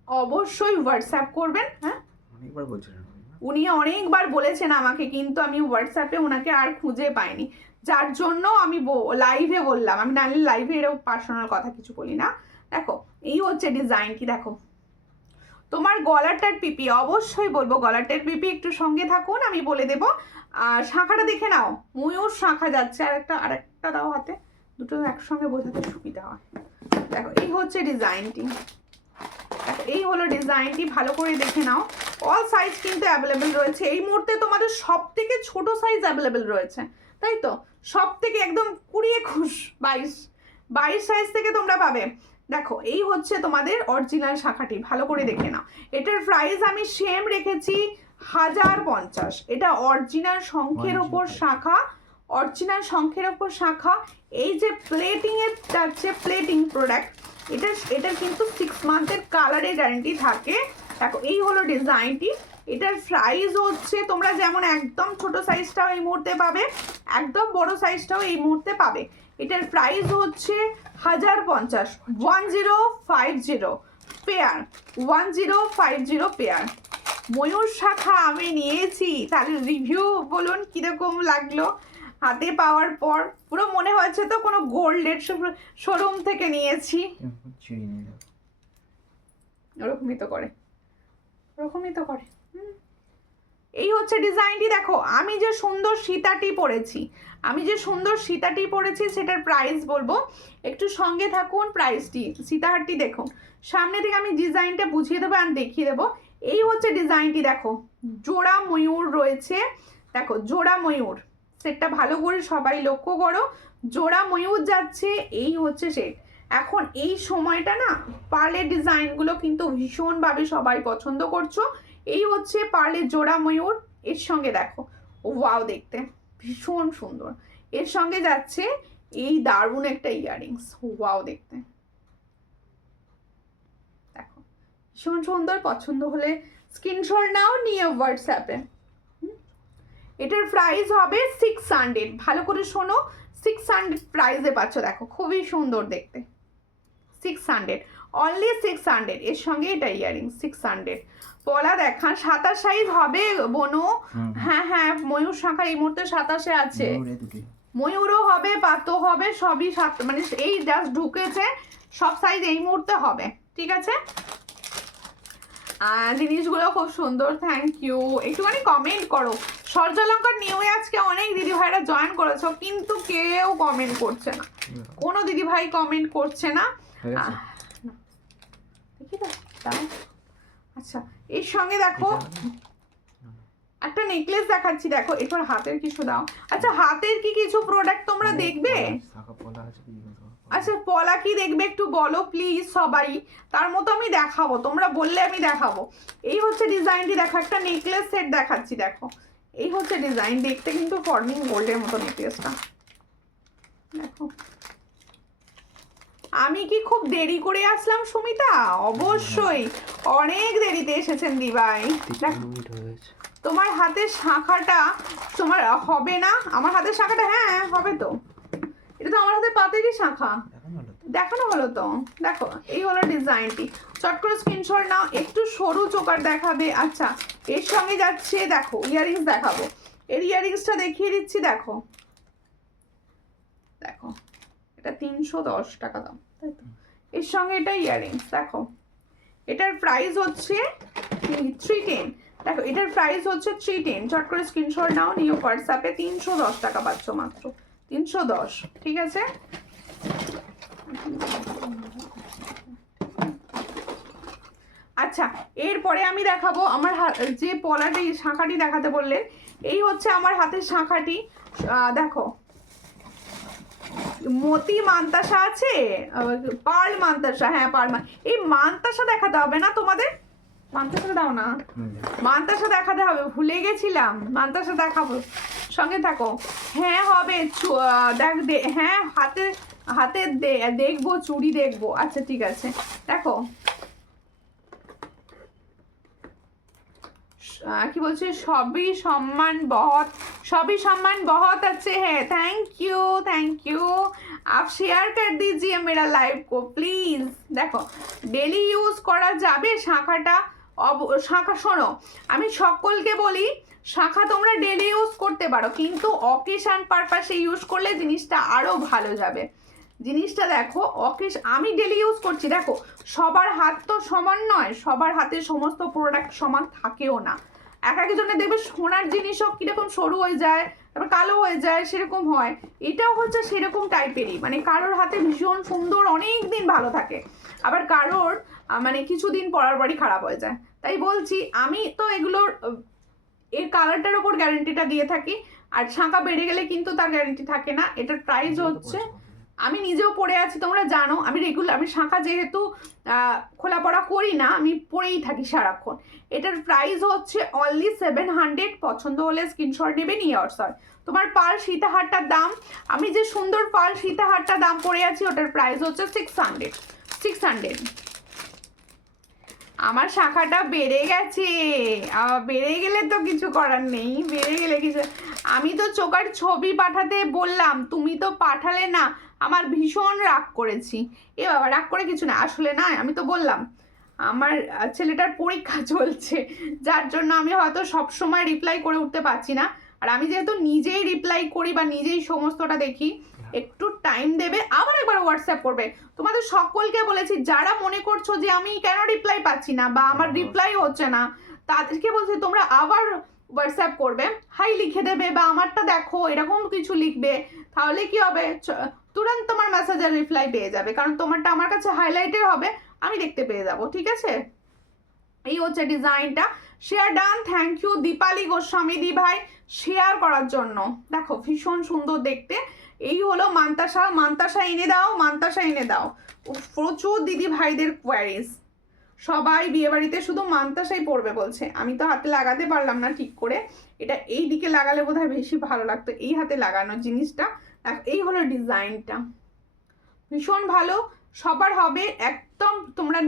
অবশ্যই হোয়াটসঅ্যাপ করবেন। হ্যাঁ অনেকবার বলছিলেন উনি অনেকবার বলেছেন আমাকে, কিন্তু আমি হোয়াটসঅ্যাপে ওনাকে আর খুঁজে পাইনি, যার জন্য আমি লাইভে বললাম, আমি নাহলে লাইভে এরকম পার্সোনাল কথা কিছু বলি না। দেখো এই হচ্ছে ডিজাইনটি, দেখো তোমার গলারটার পিপি, অবশ্যই বলবো গলারটার পিপি একটু সঙ্গে থাকুন, আমি বলে দেবো। শাখাটা দেখে নাও, ময়ূর শাখা যাচ্ছে, আরেকটা দাও হাতে, দুটো একসঙ্গে বোঝাতে সুবিধা হয়। দেখো এই হচ্ছে ডিজাইনটি, দেখো এই হলো ডিজাইনটি, ভালো করে দেখে নাও। অল সাইজ কিন্তু অ্যাভেলেবেল রয়েছে এই মুহূর্তে, তোমাদের সব থেকে ছোট সাইজ অ্যাভেলেবেল রয়েছে, তাই তো, সব থেকে একদম 20-21 22 সাইজ থেকে তোমরা পাবে। দেখো এই হচ্ছে তোমাদের অরিজিনাল শাখাটি, ভালো করে দেখে নাও। এটার প্রাইস আমি সেম রেখেছি 1050, এটা অরিজিনাল শঙ্খের ওপর শাখা, অরিজিনাল শঙ্খের ওপর শাখা। এই যে প্লেটিংয়ের যাচ্ছে, প্লেটিং প্রোডাক্ট, এটার কিন্তু 6 মান্থের কালারের গ্যারান্টি থাকে। দেখো এই হলো ডিজাইনটি, এটার প্রাইস হচ্ছে, তোমরা যেমন একদম ছোট সাইজটাও এই মুহূর্তে পাবে, একদম বড় সাইজটাও এই মুহূর্তে পাবে। এটার প্রাইস হচ্ছে 1050, 1050 পেয়ার, 1050 পেয়ার। ময়ূর শাখা আমি নিয়েছি, তাহলে রিভিউ বলুন কিরকম লাগলো হাতে পাওয়ার পর। পুরো মনে হচ্ছে তো কোনো গোল্ডের শোরুম থেকে নিয়েছি, ওরকমই তো করে, ওরকমই তো করে। এই হচ্ছে ডিজাইনটি, দেখো আমি যে সুন্দর সীতাটি পরেছি, সেটার প্রাইস বলবো, একটু সঙ্গে থাকুন। প্রাইসটি সীতাহারটি দেখুন, সামনে থেকে আমি ডিজাইনটা বুঝিয়ে দেবো আর দেখিয়ে দেবো। এই হচ্ছে ডিজাইনটি, দেখো জোড়া ময়ূর রয়েছে, দেখো জোড়া ময়ূর, সেটটা ভালো করে সবাই লক্ষ্য করো, জোড়া ময়ূর যাচ্ছে, এই হচ্ছে সেট। এখন এই সময়টা না পার্লের ডিজাইনগুলো কিন্তু ভীষণভাবে সবাই পছন্দ করছো। এই হচ্ছে পার্লের জোড়া ময়ূর, এর সঙ্গে দেখো ওয়াও, দেখতে ভীষণ সুন্দর, এর সঙ্গে যাচ্ছে এই দারুণ একটা ইয়াররিংস, ওয়াও দেখতে, দেখো ভীষণ সুন্দর। পছন্দ হলে স্ক্রিনশট নাও, নিয়ে হোয়াটসঅ্যাপে। এটার প্রাইস হবে 600, ভালো করে শোনো, 600 প্রাইসে পাচ্ছ, দেখো খুবই সুন্দর দেখতে, 600, অনলি 600, এর সঙ্গে এটা ইয়ারিং 600। পলা দেখান, 27 সাইজ হবে বনু, হ্যাঁ ময়ূর শাখা এই মুহূর্তে 27-এ আছে, ময়ূরও হবে, পাতো হবে, সবই মানে এই জাস্ট ঢুকেছে, সব সাইজ এই মুহূর্তে হবে, ঠিক আছে। জিনিসগুলো খুব সুন্দর, থ্যাংক ইউ। একটুখানি কমেন্ট করো, সূর্যালঙ্কার নিউয়ে আজকে অনেক দিদি ভাইরা জয়েন করেছো, কিন্তু কেউ কমেন্ট করছে না, কোনো দিদি ভাই কমেন্ট করছে না। দেখি তো, আচ্ছা এর সঙ্গে দেখো একটা নেকলেস দেখাচ্ছি, দেখো এরপর হাতের কিছু দাও। আচ্ছা হাতের কি কিছু প্রোডাক্ট তোমরা দেখবে? আচ্ছা পলা কি দেখবে একটু বলো প্লিজ সবাই, তার মতো আমি দেখাবো, তোমরা বললে আমি দেখাবো। এই হচ্ছে ডিজাইনটি, দেখো একটা নেকলেস সেট দেখাচ্ছি, দেখো এই হচ্ছে ডিজাইন, দেখতে কিন্তু ফর্মিং গোল্ডের মতো নেকলেসটা, দেখো। আমি কি খুব দেরি করে আসলাম সুমিতা? অবশ্যই অনেক দেরিতে এসেছেন দিবাই। তোমার হাতের শাখাটা তোমার হবে না, আমার হাতের শাখাটা হ্যাঁ হবে তো, এটা তো আমার হাতে পাতেরই শাখা, দেখানো হলো তো। দেখো এই হলো ডিজাইনটি, চট করে স্ক্রিনশট নাও। একটু সরু চোকার দেখাবে, আচ্ছা এর সঙ্গে যাচ্ছে, দেখো ইয়াররিংস দেখাবো, এর ইয়াররিংসটা দেখিয়ে দিচ্ছি, দেখো দেখো এটা 310 টাকা দাম, তাই তো, এর সঙ্গে এটা ইয়াররিংস, দেখো এটার প্রাইস হচ্ছে 310, দেখো এটার প্রাইস হচ্ছে 310, চট করে স্ক্রিনশট নাও, নিয়ে হোয়াটসঅ্যাপে 310 টাকা পাচ্ছ মাত্র, 310, ঠিক আছে। আচ্ছা, এরপরে আমি দেখাবো আমার যে পলাটি শাঁখাটি দেখাতে বললেন, এই হচ্ছে আমার হাতের শাঁখাটি। দেখো মতি মান্তাসা আছে, পার্ল মান্তাসা, হ্যাঁ পার্ল, এই মান্তাসা দেখাতে হবে না তোমাদের? মান্তাসা দাও না, মান্তাসা দেখাতে হবে, ভুলে গেছিলাম, মান্তাসা দেখাবো, সঙ্গে থাকো। হ্যাঁ হবে, হ্যাঁ হাতে হাতে দেখবো, চুড়ি দেখবো। আচ্ছা ঠিক আছে, দেখো কি বলছে, সবই সম্মান बहुत, सभी सम्मान बहुत अच्छे हैं। थैंक यू आप शेयर कर दीजिए मेरा लाइव को प्लीज। देखो डेली यूज করা যাবে শাঁখাটা, শাঁখা শোনো আমি সকলকে বলি শাঁখা তোমরা ডেলি ইউজ করতে পারো, কিন্তু অকেশন পারপাসে ইউজ করলে জিনিসটা আরো ভালো যাবে। জিনিসটা দেখো আমি ডেলি ইউজ করছি, দেখো সবার হাত তো সমান নয়, সবার হাতে সমস্ত প্রোডাক্ট সমান থাকেও না। এক একজনের দেখবে সোনার জিনিসও কিরকম সরু হয়ে যায়, তারপর কালো হয়ে যায়, সেরকম হয়। এটাও হচ্ছে সেরকম টাইপেরই, মানে কারোর হাতে ভীষণ সুন্দর অনেক দিন ভালো থাকে, আবার কারোর মানে কিছুদিন পরার পরই খারাপ হয়ে যায়। তাই বলছি আমি তো এগুলোর এর কালারটার ওপর গ্যারেন্টিটা দিয়ে থাকি, আর শাঁখা বেড়ে গেলে কিন্তু তার গ্যারেন্টি থাকে না। এটার প্রাইস হচ্ছে, আমি নিজেও পরে আছি তোমরা জানো, আমি রেগুলার, আমি শাঁখা যেহেতু খোলা পড়া করি না, আমি পরেই থাকি সারাক্ষণ। এটার প্রাইস হচ্ছে অনলি 700, পছন্দ হলে স্ক্রিনশট নেবে, নিয়ে অর্ডার। তোমার পার্ল সীতাহারটার দাম, আমি যে সুন্দর পার্ল সীতাহারটার দাম পরে আছি ওটার প্রাইস হচ্ছে 600। আমার শাখাটা বেড়ে গেছে, বেড়ে গেলে তো কিছু করার নেই, বেড়ে গেলে কিছু, আমি তো চোখের ছবি পাঠাতে বললাম, তুমি তো পাঠালে না, আমার ভীষণ রাগ করেছি। এ বাবা, রাগ করে কিছু না, আসলে না আমি তো বললাম আমার ছেলেটার পরীক্ষা চলছে, যার জন্য আমি হয়তো সব সময় রিপ্লাই করে উঠতে পারছি না। আর আমি যেহেতু নিজেই রিপ্লাই করি বা নিজেই সমস্তটা দেখি, একটু টাইম দেবে, আবার একবার হোয়াটসঅ্যাপ করবে। তোমাদের সকলকে বলেছি, যারা মনে করছো যে আমি কেন রিপ্লাই পাচ্ছি না বা আমার রিপ্লাই হচ্ছে না, তাদেরকে বলছি তোমরা আবার হোয়াটসঅ্যাপ করবে, হাই লিখে দেবে বা আমারটা দেখো এরকম কিছু লিখবে, তাহলে কি হবে, তুরন্ত তোমার মেসেজের রিপ্লাই পেয়ে যাবে, কারণ তোমারটা আমার কাছে হাইলাইটেড হবে, আমি দেখতে পেয়ে যাব। ঠিক আছে, এই হচ্ছে ডিজাইনটা। Share done, thank you Dipali Goswami দি ভাই শেয়ার করার জন্য। দেখো ভীষণ সুন্দর দেখতে। এই হলো মান্তাসা এনে দাও। প্রচুর দিদি ভাইদের কোয়ারিজ, সবাই বিয়ে বাড়িতে শুধু মান্তাসাই পরবে বলছে। আমি তো হাতে লাগাতে পারলাম না ঠিক করে, এটা এই দিকে লাগালে বোধহয় বেশি ভালো লাগতো, এই হাতে লাগানো জিনিসটা। এই হলো ডিজাইনটা, ভীষণ ভালো, সবার হবে একদম। তোমরা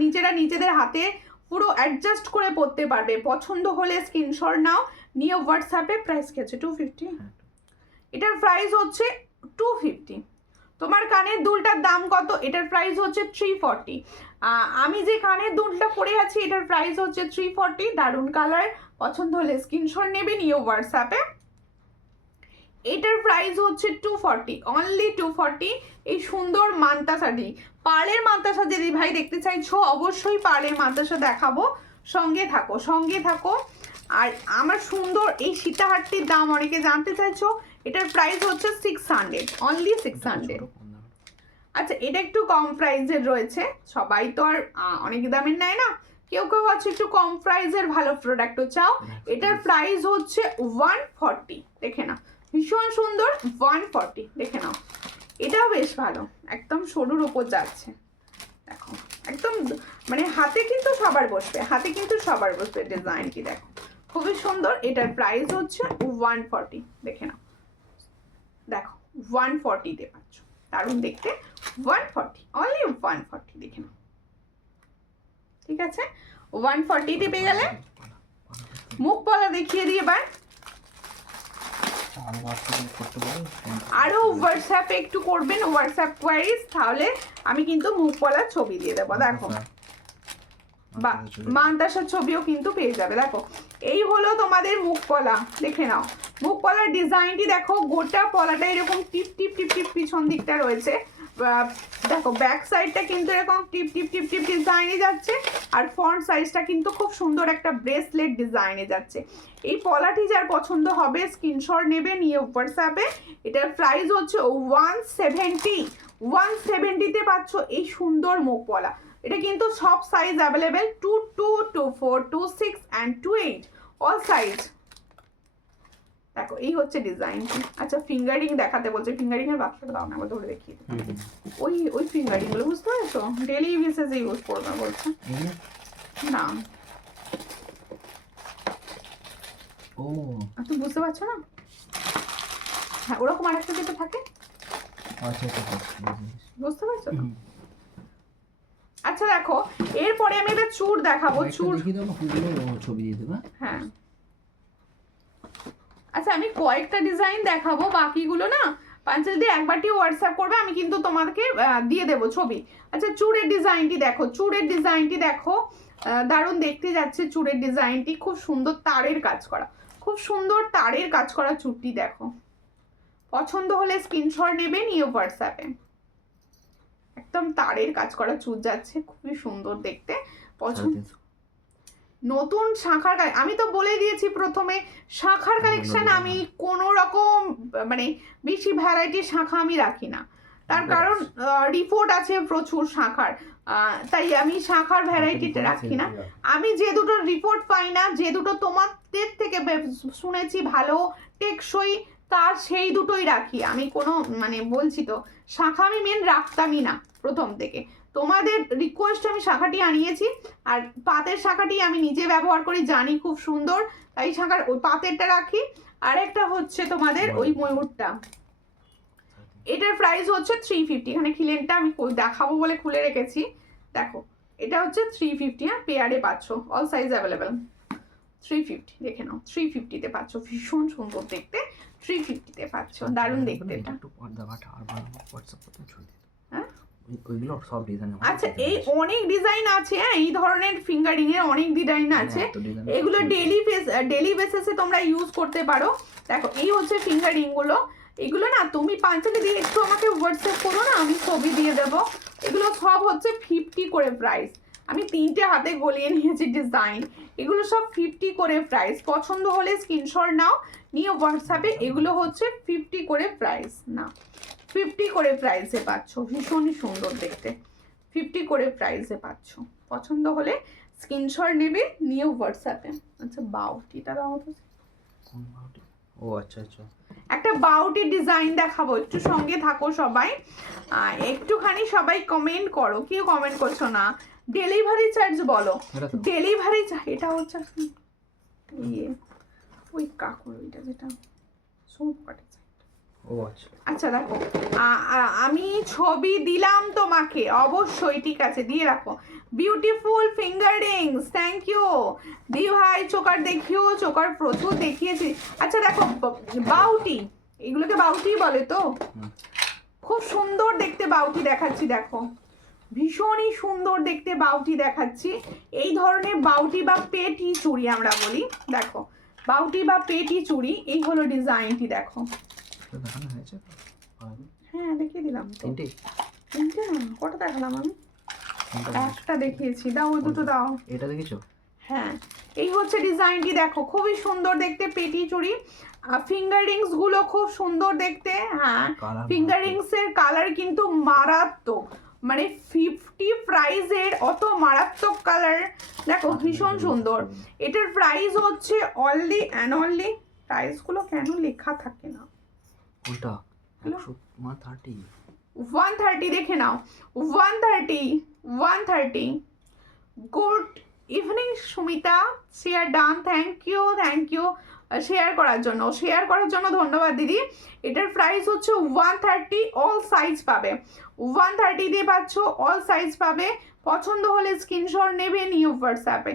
নিজেদের হাতে পুরো অ্যাডজাস্ট করে পরতে পারবে। পছন্দ হলে স্ক্রিনশট নাও, নিয়ে হোয়াটসঅ্যাপে। প্রাইস কি আছে? 250। এটার প্রাইস হচ্ছে 250। তোমার কানের দুলটার দাম কত? এটার প্রাইস হচ্ছে 340। আমি যে কানের দুলটা পরে আছি এটার প্রাইস হচ্ছে 340। দারুণ কালার, পছন্দ হলে স্ক্রিনশট নেবে, নিয়ে হোয়াটসঅ্যাপে। এটার প্রাইস হচ্ছে 240, অনলি 240। এই সুন্দর মান্তাসাটি, পার্লের মান্তাসা যদি ভাই দেখতে চাইছো অবশ্যই পার্লের মান্তাসা দেখাবো, সঙ্গে থাকো। আর আমার সুন্দর এই সীতাহারটির দাম অনেকে জানতে চাইছো, এটার প্রাইস হচ্ছে 600, অনলি 600। আচ্ছা, এটা একটু কম প্রাইসের রয়েছে, সবাই তো আর অনেক দামের নেয় না, কেউ আছে একটু কম প্রাইসের ভালো প্রোডাক্টও চাও। এটার প্রাইস হচ্ছে 140, দেখে নাও, ভীষণ সুন্দর, 140 দেখে নাও। এটাও বেশ ভালো, একদম সরুর ওপর যাচ্ছে, দেখো একদম মানে হাতে কিন্তু সবার বসবে, ডিজাইনটি দেখো খুবই সুন্দর। এটার প্রাইস হচ্ছে 140, দেখে নাও, দেখো 140-তে পাচ্ছ, দারুণ দেখতে, 140, অনলি 140, দেখে নাও। ঠিক আছে, 140-তে পেয়ে গেলে। মুখ পলা দেখিয়ে দিয়ে এবার, আরো হোয়াটসঅ্যাপে একটু করবেন, হোয়াটসঅ্যাপ কোয়ারিজ, তাহলে আমি কিন্তু মুখ পলার ছবি দিয়ে দেবো। দেখো বা মান্তাসার ছবিও কিন্তু পেয়ে যাবে। দেখো এই হলো তোমাদের মুখ পলা, দেখে নাও। মুখ পলার ডিজাইনটি দেখো, গোটা পলাটা এরকম টিপ টিপ টিপ টিপ পিছন দিকটা রয়েছে, দেখো ব্যাক সাইডটা কিন্তু এরকম টিপ টিপ টিপ টিপ ডিজাইনে যাচ্ছে, আর ফ্রন্ট সাইজটা কিন্তু খুব সুন্দর একটা ব্রেসলেট ডিজাইনে যাচ্ছে। এই পলাটি যার পছন্দ হবে স্ক্রিনশট নেবে, নিয়ে হোয়াটসঅ্যাপে। এটার প্রাইস হচ্ছে 170, 170-তে পাচ্ছ এই সুন্দর মুখ পলা। এটা কিন্তু সব size available, 2 2 4 2 6 and 2 8 all size. দেখো এই হচ্ছে ডিজাইন। আচ্ছা ফিঙ্গারিং দেখাতে বলছে, ফিঙ্গারিং এর বাক্সটা দাও না, আমি ধরে দেখিয়ে দিই। ওই ফিঙ্গারিং গুলো বুঝতে পারছো, ডেলি বেসিসে ইউজ করবে বলছে না। ও তুমি বুঝতে পারছো না? হ্যাঁ ওরকম আরেকটা যেটা থাকে, আচ্ছা বুঝতে পারছো তো? আচ্ছা দেখো এরপরে আমি একটা চুড় দেখাবো, চুড় দেখিয়ে দাও, ফুলগুলো ছবি দিয়ে দেবা। হ্যাঁ আচ্ছা আমি কয়েকটা ডিজাইন দেখাবো, বাকিগুলো না পাঞ্চালদি একবারটি হোয়াটসঅ্যাপ করবে, আমি কিন্তু তোমাদেরকে দিয়ে দেবো ছবি। আচ্ছা চুড়ের ডিজাইনটি দেখো, চুড়ের ডিজাইনটি দেখো, দারুণ দেখতে যাচ্ছে চুড়ের ডিজাইনটি, খুব সুন্দর তারের কাজ করা, খুব সুন্দর তারের কাজ করা চুড়টি দেখো। পছন্দ হলে স্ক্রিনশট নেবে, নিয়ে হোয়াটসঅ্যাপে। একদম তারের কাজ করা চুড় যাচ্ছে, খুবই সুন্দর দেখতে। পছন্দ নতুন শাখার আমি তো বলে দিয়েছি প্রথমে, শাখার কালেকশন আমি কোনো রকম মানে বেশি ভ্যারাইটির শাখা আমি রাখি না, তার কারণ রিপোর্ট আছে প্রচুর শাখার, তাই আমি শাখার ভ্যারাইটিটা রাখি না। আমি যে দুটো রিপোর্ট পাই না, যে দুটো তোমাদের থেকে শুনেছি ভালো টেকসই, তার সেই দুটোই রাখি আমি। কোনো মানে বলছি তো শাখা আমি মেন রাখতামই না প্রথম থেকে, তোমাদের রিকোয়েস্ট আমি শাখাটি আনিয়েছি। আর পাতের শাখাটি আমি নিজে ব্যবহার করি, জানি খুব সুন্দর, তাই শাখার ওই পাতেরটা রাখি। আর একটা হচ্ছে তোমাদের ওই ময়ূরটা, এটার প্রাইস হচ্ছে 350। এখানে খিলেনটা আমি দেখাবো বলে খুলে রেখেছি, দেখো এটা হচ্ছে 350। হ্যাঁ পেয়ারে পাচ্ছ, অল সাইজ অ্যাভেলেবেল। 350 দেখে নাও, 350-তে পাচ্ছ, ভীষণ সুন্দর দেখতে, 350-তে পাচ্ছ, দারুণ দেখতে এটা। একটু পর্দা বাটা আর বানাবো, হোয়াটসঅ্যাপ করতে ছবি দিতে। হ্যাঁ ওইগুলো সব ডিজাইন। আচ্ছা এই অনেক ডিজাইন আছে, হ্যাঁ এই ধরনের ফিঙ্গারিং এর অনেক ডিজাইন আছে, এগুলো ডেলি বেসিসে তোমরা ইউজ করতে পারো। দেখো এই হচ্ছে ফিঙ্গারিং গুলো, এগুলো না তুমি পাঞ্চালি দিয়ে একটু আমাকে হোয়াটসঅ্যাপ করো না, আমি ছবি দিয়ে দেবো। এগুলো সব হচ্ছে 50 করে প্রাইস, আমি 3টে হাতে গলিয়ে নিয়েছি ডিজাইন, এগুলো সব 50 করে প্রাইস। পছন্দ হলে স্ক্রিনশট নাও, নিয়ে হোয়াটসঅ্যাপে। এগুলো হচ্ছে 50 করে প্রাইস, না 50 করে প্রাইসে পাচ্ছ, ভীষণই সুন্দর দেখতে, 50 করে প্রাইসে পাচ্ছ। পছন্দ হলে স্ক্রিনশট নেবে, নিয়ে হোয়াটসঅ্যাপে। আচ্ছা বাউটিটা দাও তো। কোন বাউটি? ও আচ্ছা আচ্ছা, একটা বাউটির ডিজাইন দেখাবো, একটু সঙ্গে থাকো সবাই, একটুখানি সবাই কমেন্ট করো। কেউ কমেন্ট করছো না, ডেলিভারি চার্জ বলো, ডেলিভারি এটা হচ্ছে ইয়ে ওই কাকুর ওইটা যেটা সোপ কাটে। ও আচ্ছা আচ্ছা দেখো আমি ছবি দিলাম তোমাকে, অবশ্যই ঠিক আছে দিয়ে রাখো। বিউটিফুল ফিঙ্গারিংস, থ্যাংক ইউ দি ভাই। চোকার দেখিও, চোকার প্রচুর দেখিয়েছি। আচ্ছা দেখো বাউটি, এগুলোকে বাউটি বলে তো, খুব সুন্দর দেখতে বাউটি দেখাচ্ছি, দেখো ভীষণই সুন্দর দেখতে বাউটি দেখাচ্ছি। এই ধরনের বাউটি বা পেটি চুড়ি আমরা বলি, দেখো বাউটি বা পেটি চুড়ি, এই হলো ডিজাইনটি দেখো। দেখানো হয়েছে? হ্যাঁ দেখিয়ে দিলাম তো। তিনটে না কটা দেখালাম আমি? একটা দেখিয়েছি, দাও ওই দুটো দাও। এটা দেখেছো? হ্যাঁ এই হচ্ছে ডিজাইনটি দেখো, খুবই সুন্দর দেখতে পেটি চুড়ি। ফিঙ্গারিংস গুলো খুব সুন্দর দেখতে, হ্যাঁ ফিঙ্গারিংস এর কালার কিন্তু মারাত্মক, মানে 50 প্রাইসের অত মারাত্মক কালার দেখো, ভীষণ সুন্দর। এটার প্রাইস হচ্ছে অনলি অ্যান্ড অনলি, প্রাইস গুলো কেন লেখা থাকে না? কোনটা? 130 দেখে নাও, 130। Good evening Sumita, share done, thank you share করার জন্য ধন্যবাদ দিদি। এটার প্রাইস হচ্ছে 130, অল সাইজ পাবে, 130 দিয়ে পাচ্ছ, অল সাইজ পাবে। পছন্দ হলে স্ক্রিনশট নেবে, নিউ হোয়াটসঅ্যাপে।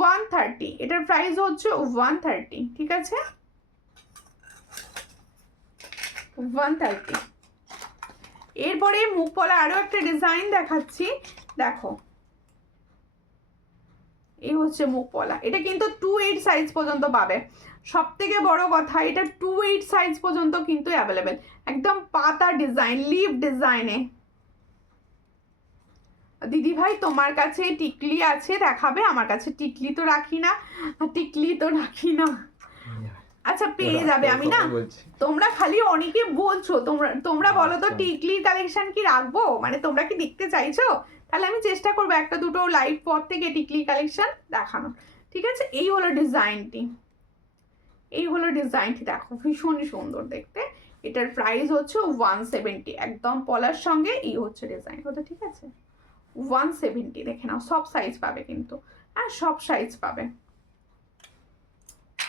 130 এটার প্রাইস হচ্ছে 130, ঠিক আছে 130। এরপরে মুখ পলা আরো একটা ডিজাইন দেখাচ্ছি, দেখো এই হচ্ছে মুখ পলা। এটা কিন্তু 28 সাইজ পর্যন্ত পাবে, সব থেকে বড় কথা এটা 28 সাইজ পর্যন্ত কিন্তু অ্যাভেলেবেল, একদম পাতা ডিজাইন, লিভ ডিজাইনে। দিদি ভাই তোমার কাছে টিকলি আছে দেখাবে? আমার কাছে টিকলি তো রাখি না, আচ্ছা পেয়ে যাবে, আমি না তোমরা খালি অনেকে বলছো, তোমরা বলো তো টিকলির কালেকশন কি রাখবো, মানে তোমরা কি দেখতে চাইছো? তাহলে আমি চেষ্টা করবো একটা দুটো লাইভ পর থেকে টিকলি কালেকশন দেখানো, ঠিক আছে? এই হলো ডিজাইনটি, এই হলো ডিজাইনটি, দেখো ভীষণই সুন্দর দেখতে। এটার প্রাইস হচ্ছে 170, একদম পলার সঙ্গে এই হচ্ছে ডিজাইন ওটা, ঠিক আছে? 170 দেখে নাও, সব সাইজ পাবে কিন্তু, হ্যাঁ সব সাইজ পাবে।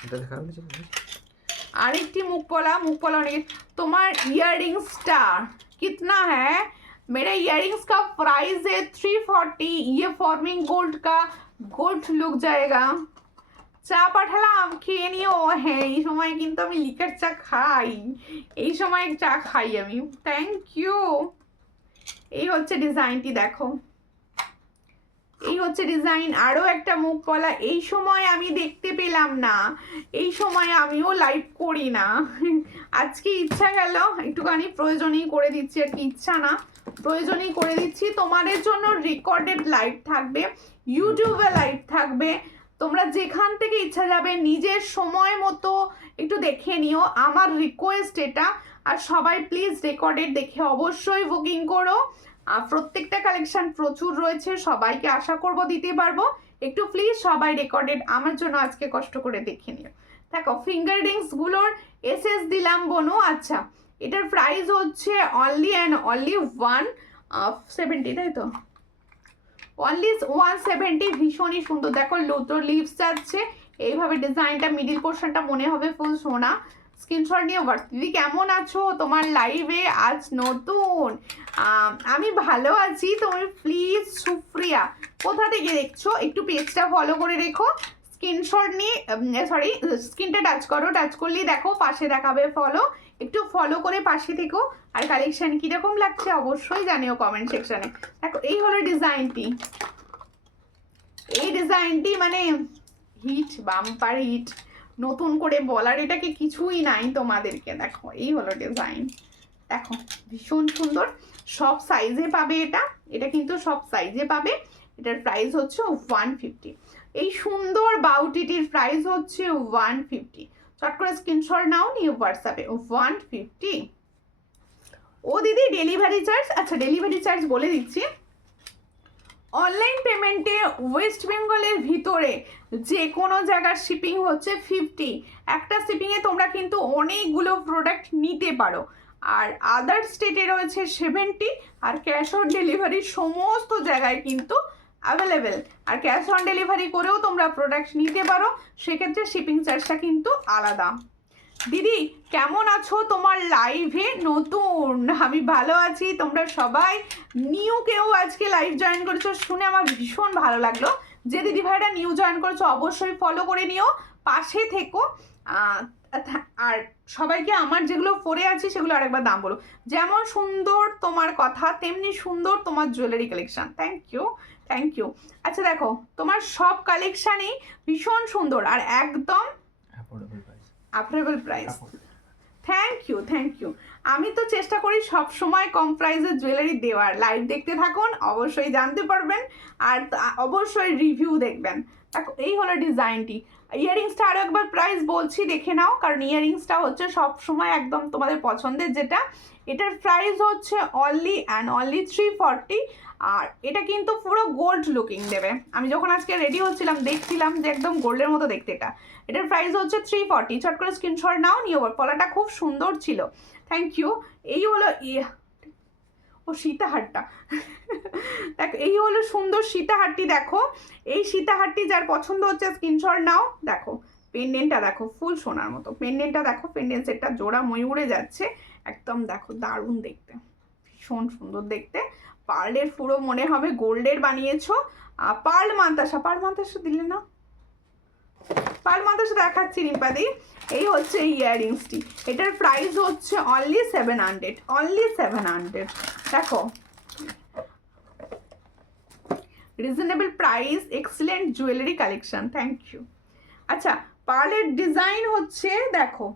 এটা দেখা হয়েছে আরেকটি মুখপলা, মুখপলা অনেক। তোমার ইয়াररिंग्सটা कितना है? मेरा ইয়াररिंग्स का प्राइस है 340, ये फॉर्मिंग गोल्ड का गोल्ड लुक जाएगा। চা পাঠালাম, খেয়ে নিও। হ্যাঁ এই সময় কিন্তু আমি লিকার চা খাই, এই সময় চা খাই আমি। Thank you. এই হচ্ছে ডিজাইনটি দেখো, এই হচ্ছে ডিজাইন। আরো একটা মুখ পলা, এই সময় আমি দেখতে পেলাম না, এই সময় আমিও লাইভ করি না, আজকে ইচ্ছা গেল একটুখানি, প্রয়োজনেই করে দিচ্ছি আর কি, ইচ্ছা না প্রয়োজনেই করে দিচ্ছি। তোমাদের জন্য রেকর্ডেড লাইভ থাকবে, ইউটিউবে লাইভ থাকবে, তোমরা যেখান থেকে ইচ্ছা যাবে নিজের সময় মতো একটু দেখে নিও, আমার রিকোয়েস্ট এটা। আর সবাই প্লিজ রেকর্ডেড দেখে অবশ্যই বুকিং করো। প্রত্যেকটা কালেকশন প্রচুর রয়েছে, সবাইকে আশা করব দিতে পারবো, একটু প্লিজ সবাই রেকর্ডেড আমার জন্য আজকে কষ্ট করে দেখে নিও। দেখো ফিঙ্গার রিংস গুলোর এসএস দিলাম বনু। আচ্ছা এটার প্রাইস হচ্ছে অনলি অ্যান্ড অনলি 170, তাই তো? অনলি 170, ভীষণই সুন্দর। দেখো লোটো লিভস যাচ্ছে এইভাবে, ডিজাইনটা মিডিল পোর্শনটা মনে হবে ফুল সোনা। স্ক্রিনশট নিয়ে হোয়াটস। দিদি কেমন আছো? তোমার লাইভে আজ নতুন। আমি ভালো আছি, তুমি প্লিজ সুপ্রিয়া কোথা থেকে দেখছো একটু পেজটা ফলো করে রেখো, স্ক্রিনশট নিয়ে সরি স্ক্রিনটা টাচ করো, টাচ করলেই দেখো পাশে দেখাবে ফলো, একটু ফলো করে পাশে থেকো। আর কালেকশন কিরকম লাগছে অবশ্যই জানিও কমেন্ট সেকশনে। দেখো এই হলো ডিজাইনটি, এই ডিজাইনটি মানে হিট, বাম্পার হিট, নতুন করে বলার এটাকে কিছুই নাই তোমাদেরকে। দেখো এই হলো ডিজাইন, দেখো ভীষণ সুন্দর, সব সাইজে পাবে এটা, এটা কিন্তু সব সাইজে পাবে। এটার প্রাইস হচ্ছে 150, এই সুন্দর বাউটিটির প্রাইস হচ্ছে 150। চট করে স্ক্রিনশট নাও, নিয়ে হোয়াটসঅ্যাপে 150। ও দিদি ডেলিভারি চার্জ, আচ্ছা ডেলিভারি চার্জ বলে দিচ্ছি। অনলাইন পেমেন্টে ওয়েস্ট বেঙ্গলের ভিতরে যে কোনো জায়গার শিপিং হচ্ছে 50, একটা শিপিংয়ে তোমরা কিন্তু অনেকগুলো প্রোডাক্ট নিতে পারো। আর আদার স্টেটে রয়েছে 70, আর ক্যাশ অন ডেলিভারি সমস্ত জায়গায় কিন্তু অ্যাভেলেবেল। আর ক্যাশ অন ডেলিভারি করেও তোমরা প্রোডাক্ট নিতে পারো, সেক্ষেত্রে শিপিং চার্জটা কিন্তু আলাদা। দিদি কেমন আছো? তোমার লাইভে নতুন, আমি ভালো আছি, তোমরা সবাই নিউ কেউ আজকে লাইভ জয়েন করেছো শুনে আমার ভীষণ ভালো লাগলো। যে দিদি ভাইরা নিউ জয়েন করেছো অবশ্যই ফলো করে নিও, পাশে থেকো। আর সবাইকে আমার যেগুলো পরে আছি সেগুলো আরেকবার দাম বলো। যেমন সুন্দর তোমার কথা তেমনি সুন্দর তোমার jewellery collection. Thank you, thank you. আচ্ছা দেখো তোমার সব কালেকশানই ভীষণ সুন্দর আর একদম affordable price. Thank you, thank you. আমি তো চেষ্টা করি সব সময় কম প্রাইসের জুয়েলারি দেওয়ার। লাইভ দেখতে থাকুন, অবশ্যই জানতে পারবেন, আর অবশ্যই রিভিউ দেখবেন। দেখো এই হলো ডিজাইনটি। ইয়াররিংসটা আরও একবার প্রাইস বলছি দেখে নাও, কারণ ইয়াররিংসটা হচ্ছে সব সময় একদম তোমাদের পছন্দের যেটা। এটার প্রাইস হচ্ছে অনলি অ্যান্ড অনলি 340, আর এটা কিন্তু পুরো গোল্ড লুকিং দেবে। আমি যখন আজকে রেডি হচ্ছিলাম দেখছিলাম যে একদম গোল্ডের মতো দেখতে এটা। এটার প্রাইস হচ্ছে 340, চট করে স্ক্রিনশট নাও, নিয়ে পলাটা খুব সুন্দর ছিল। Thank you. এই হলো ও সীতাহারটা দেখো, এই হলো সুন্দর সীতাহারটি। দেখো এই সীতাহারটি যার পছন্দ হচ্ছে স্ক্রিনশট নাও। দেখো পেন্ডেন্টটা দেখো ফুল সোনার মতো, পেন্ডেন্টটা দেখো, পেন্ডেন্ট সেটটা জোড়া ময়ূরে যাচ্ছে একদম, দেখো দারুণ দেখতে, ভীষণ সুন্দর দেখতে। পার্লের পুরো মনে হবে গোল্ডের বানিয়েছো। পার্ল মান্তাসা, পার্ল মান্তাসা দিলে না, পার্ল মান্তাসা দেখাচ্ছি রিম্পাদি। এই হচ্ছে ইয়াররিংসটি, এটার প্রাইস হচ্ছে অনলি 700, অনলি 700। দেখো reasonable price, excellent jewellery collection. Thank you. আচ্ছা পার্লের ডিজাইন হচ্ছে দেখো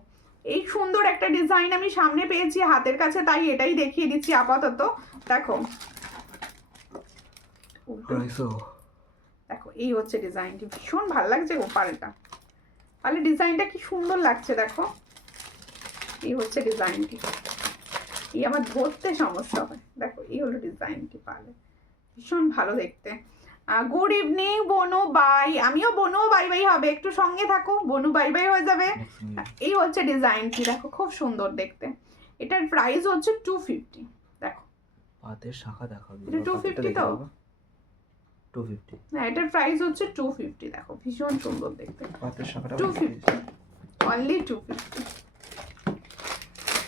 এই সুন্দর একটা ডিজাইন আমি সামনে পেয়েছি হাতের কাছে, তাই এটাই দেখিয়ে দিচ্ছি আপাতত। দেখো দেখো এই হচ্ছে ডিজাইনটি, ভীষণ ভালো লাগছে গো পার্লটা, পার্লের ডিজাইনটা কি সুন্দর লাগছে। দেখো এই হচ্ছে ডিজাইনটি, এই আমার ধরতে সমস্যা হয়। দেখো এই হলো ডিজাইনটি পার্লের, ভীষণ ভালো দেখতে। গুড ইভিনিং বনু বাই, আমিও বনু বাই বাই হবে, একটু সঙ্গে থাকো, বনু বাই বাই হয়ে যাবে। এই হচ্ছে ডিজাইনটি, দেখো খুব সুন্দর দেখতে। এটার প্রাইস হচ্ছে 250। দেখো পাতের শাখা দেখাবি, এটা 250 তো? 250। না, এটার প্রাইস হচ্ছে 250। দেখো ভীষণ সুন্দর দেখতে, পাতের শাখাটা 250, অনলি 250।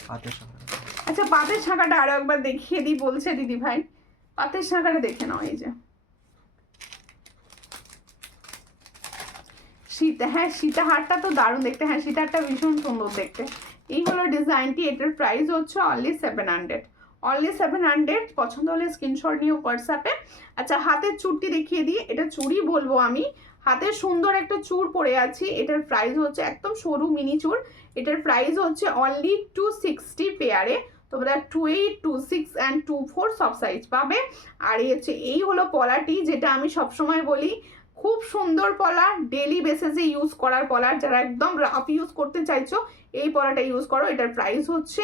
পাতের শাখাটা আচ্ছা পাতের শাঁখাটা আরো একবার দেখিয়ে দিই বলছে দিদি ভাই, পাতের শাঁখাটা দেখে নাও। এই যে সীতা, হ্যাঁ সীতাহারটা তো দারুণ দেখতে, হ্যাঁ সীতাহারটা ভীষণ সুন্দর দেখতে। এই হলো ডিজাইনটি, এটার প্রাইস হচ্ছে অনলি 700, অনলি 700। পছন্দ হলে স্ক্রিনশট নিও হোয়াটসঅ্যাপে। আচ্ছা হাতের চুড়টি দেখিয়ে দিই, এটা চুড়ি বলবো আমি, হাতের সুন্দর একটা চুড় পরে আছি। এটার প্রাইস হচ্ছে একদম সরু মিনি চুড়, এটার প্রাইস হচ্ছে অনলি 260 পেয়ারে। তোমরা 28, 26 অ্যান্ড 24 সব সাইজ পাবে। আর এই হলো পলাটি, যেটা আমি সবসময় বলি খুব সুন্দর পলা, ডেলি বেসিসে ইউজ করার পলার, যারা একদম রাফ ইউজ করতে চাইছো এই পলাটা ইউজ করো। এটার প্রাইস হচ্ছে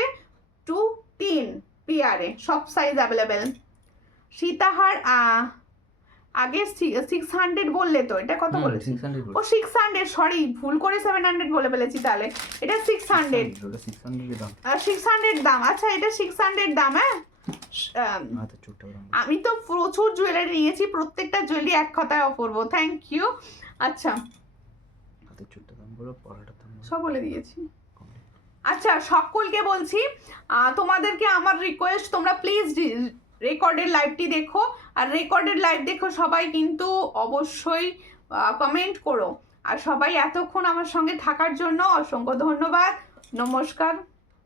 210 পেয়ারে, সব সাইজ অ্যাভেলেবেল। সীতাহার আগে 600 বললে তো, এটা কত বলেছি? 600 ও 600, সরি ভুল করে 700 বলে ফেলেছি, তাহলে এটা 600। 600 দাম। 600 দাম, আচ্ছা এটা 600 দাম। হ্যাঁ হাতের চুড়টা আমি তো প্রচুর জুয়েলারি নিয়েছি, প্রত্যেকটা জুয়েলারি এক কথায় অপূর্ব, থ্যাংক ইউ। আচ্ছা হাতের চুড়টা দাম বলো, পরাটার দাম বলো। সব বলে দিয়েছি। আচ্ছা সকলকে বলছি, তোমাদেরকে আমার রিকোয়েস্ট, তোমরা প্লিজ রেকর্ডেড লাইভটি দেখো, আর রেকর্ডেড লাইভ দেখো সবাই কিন্তু অবশ্যই কমেন্ট করো। আর সবাই এতক্ষণ আমার সঙ্গে থাকার জন্য অসংখ্য ধন্যবাদ, নমস্কার।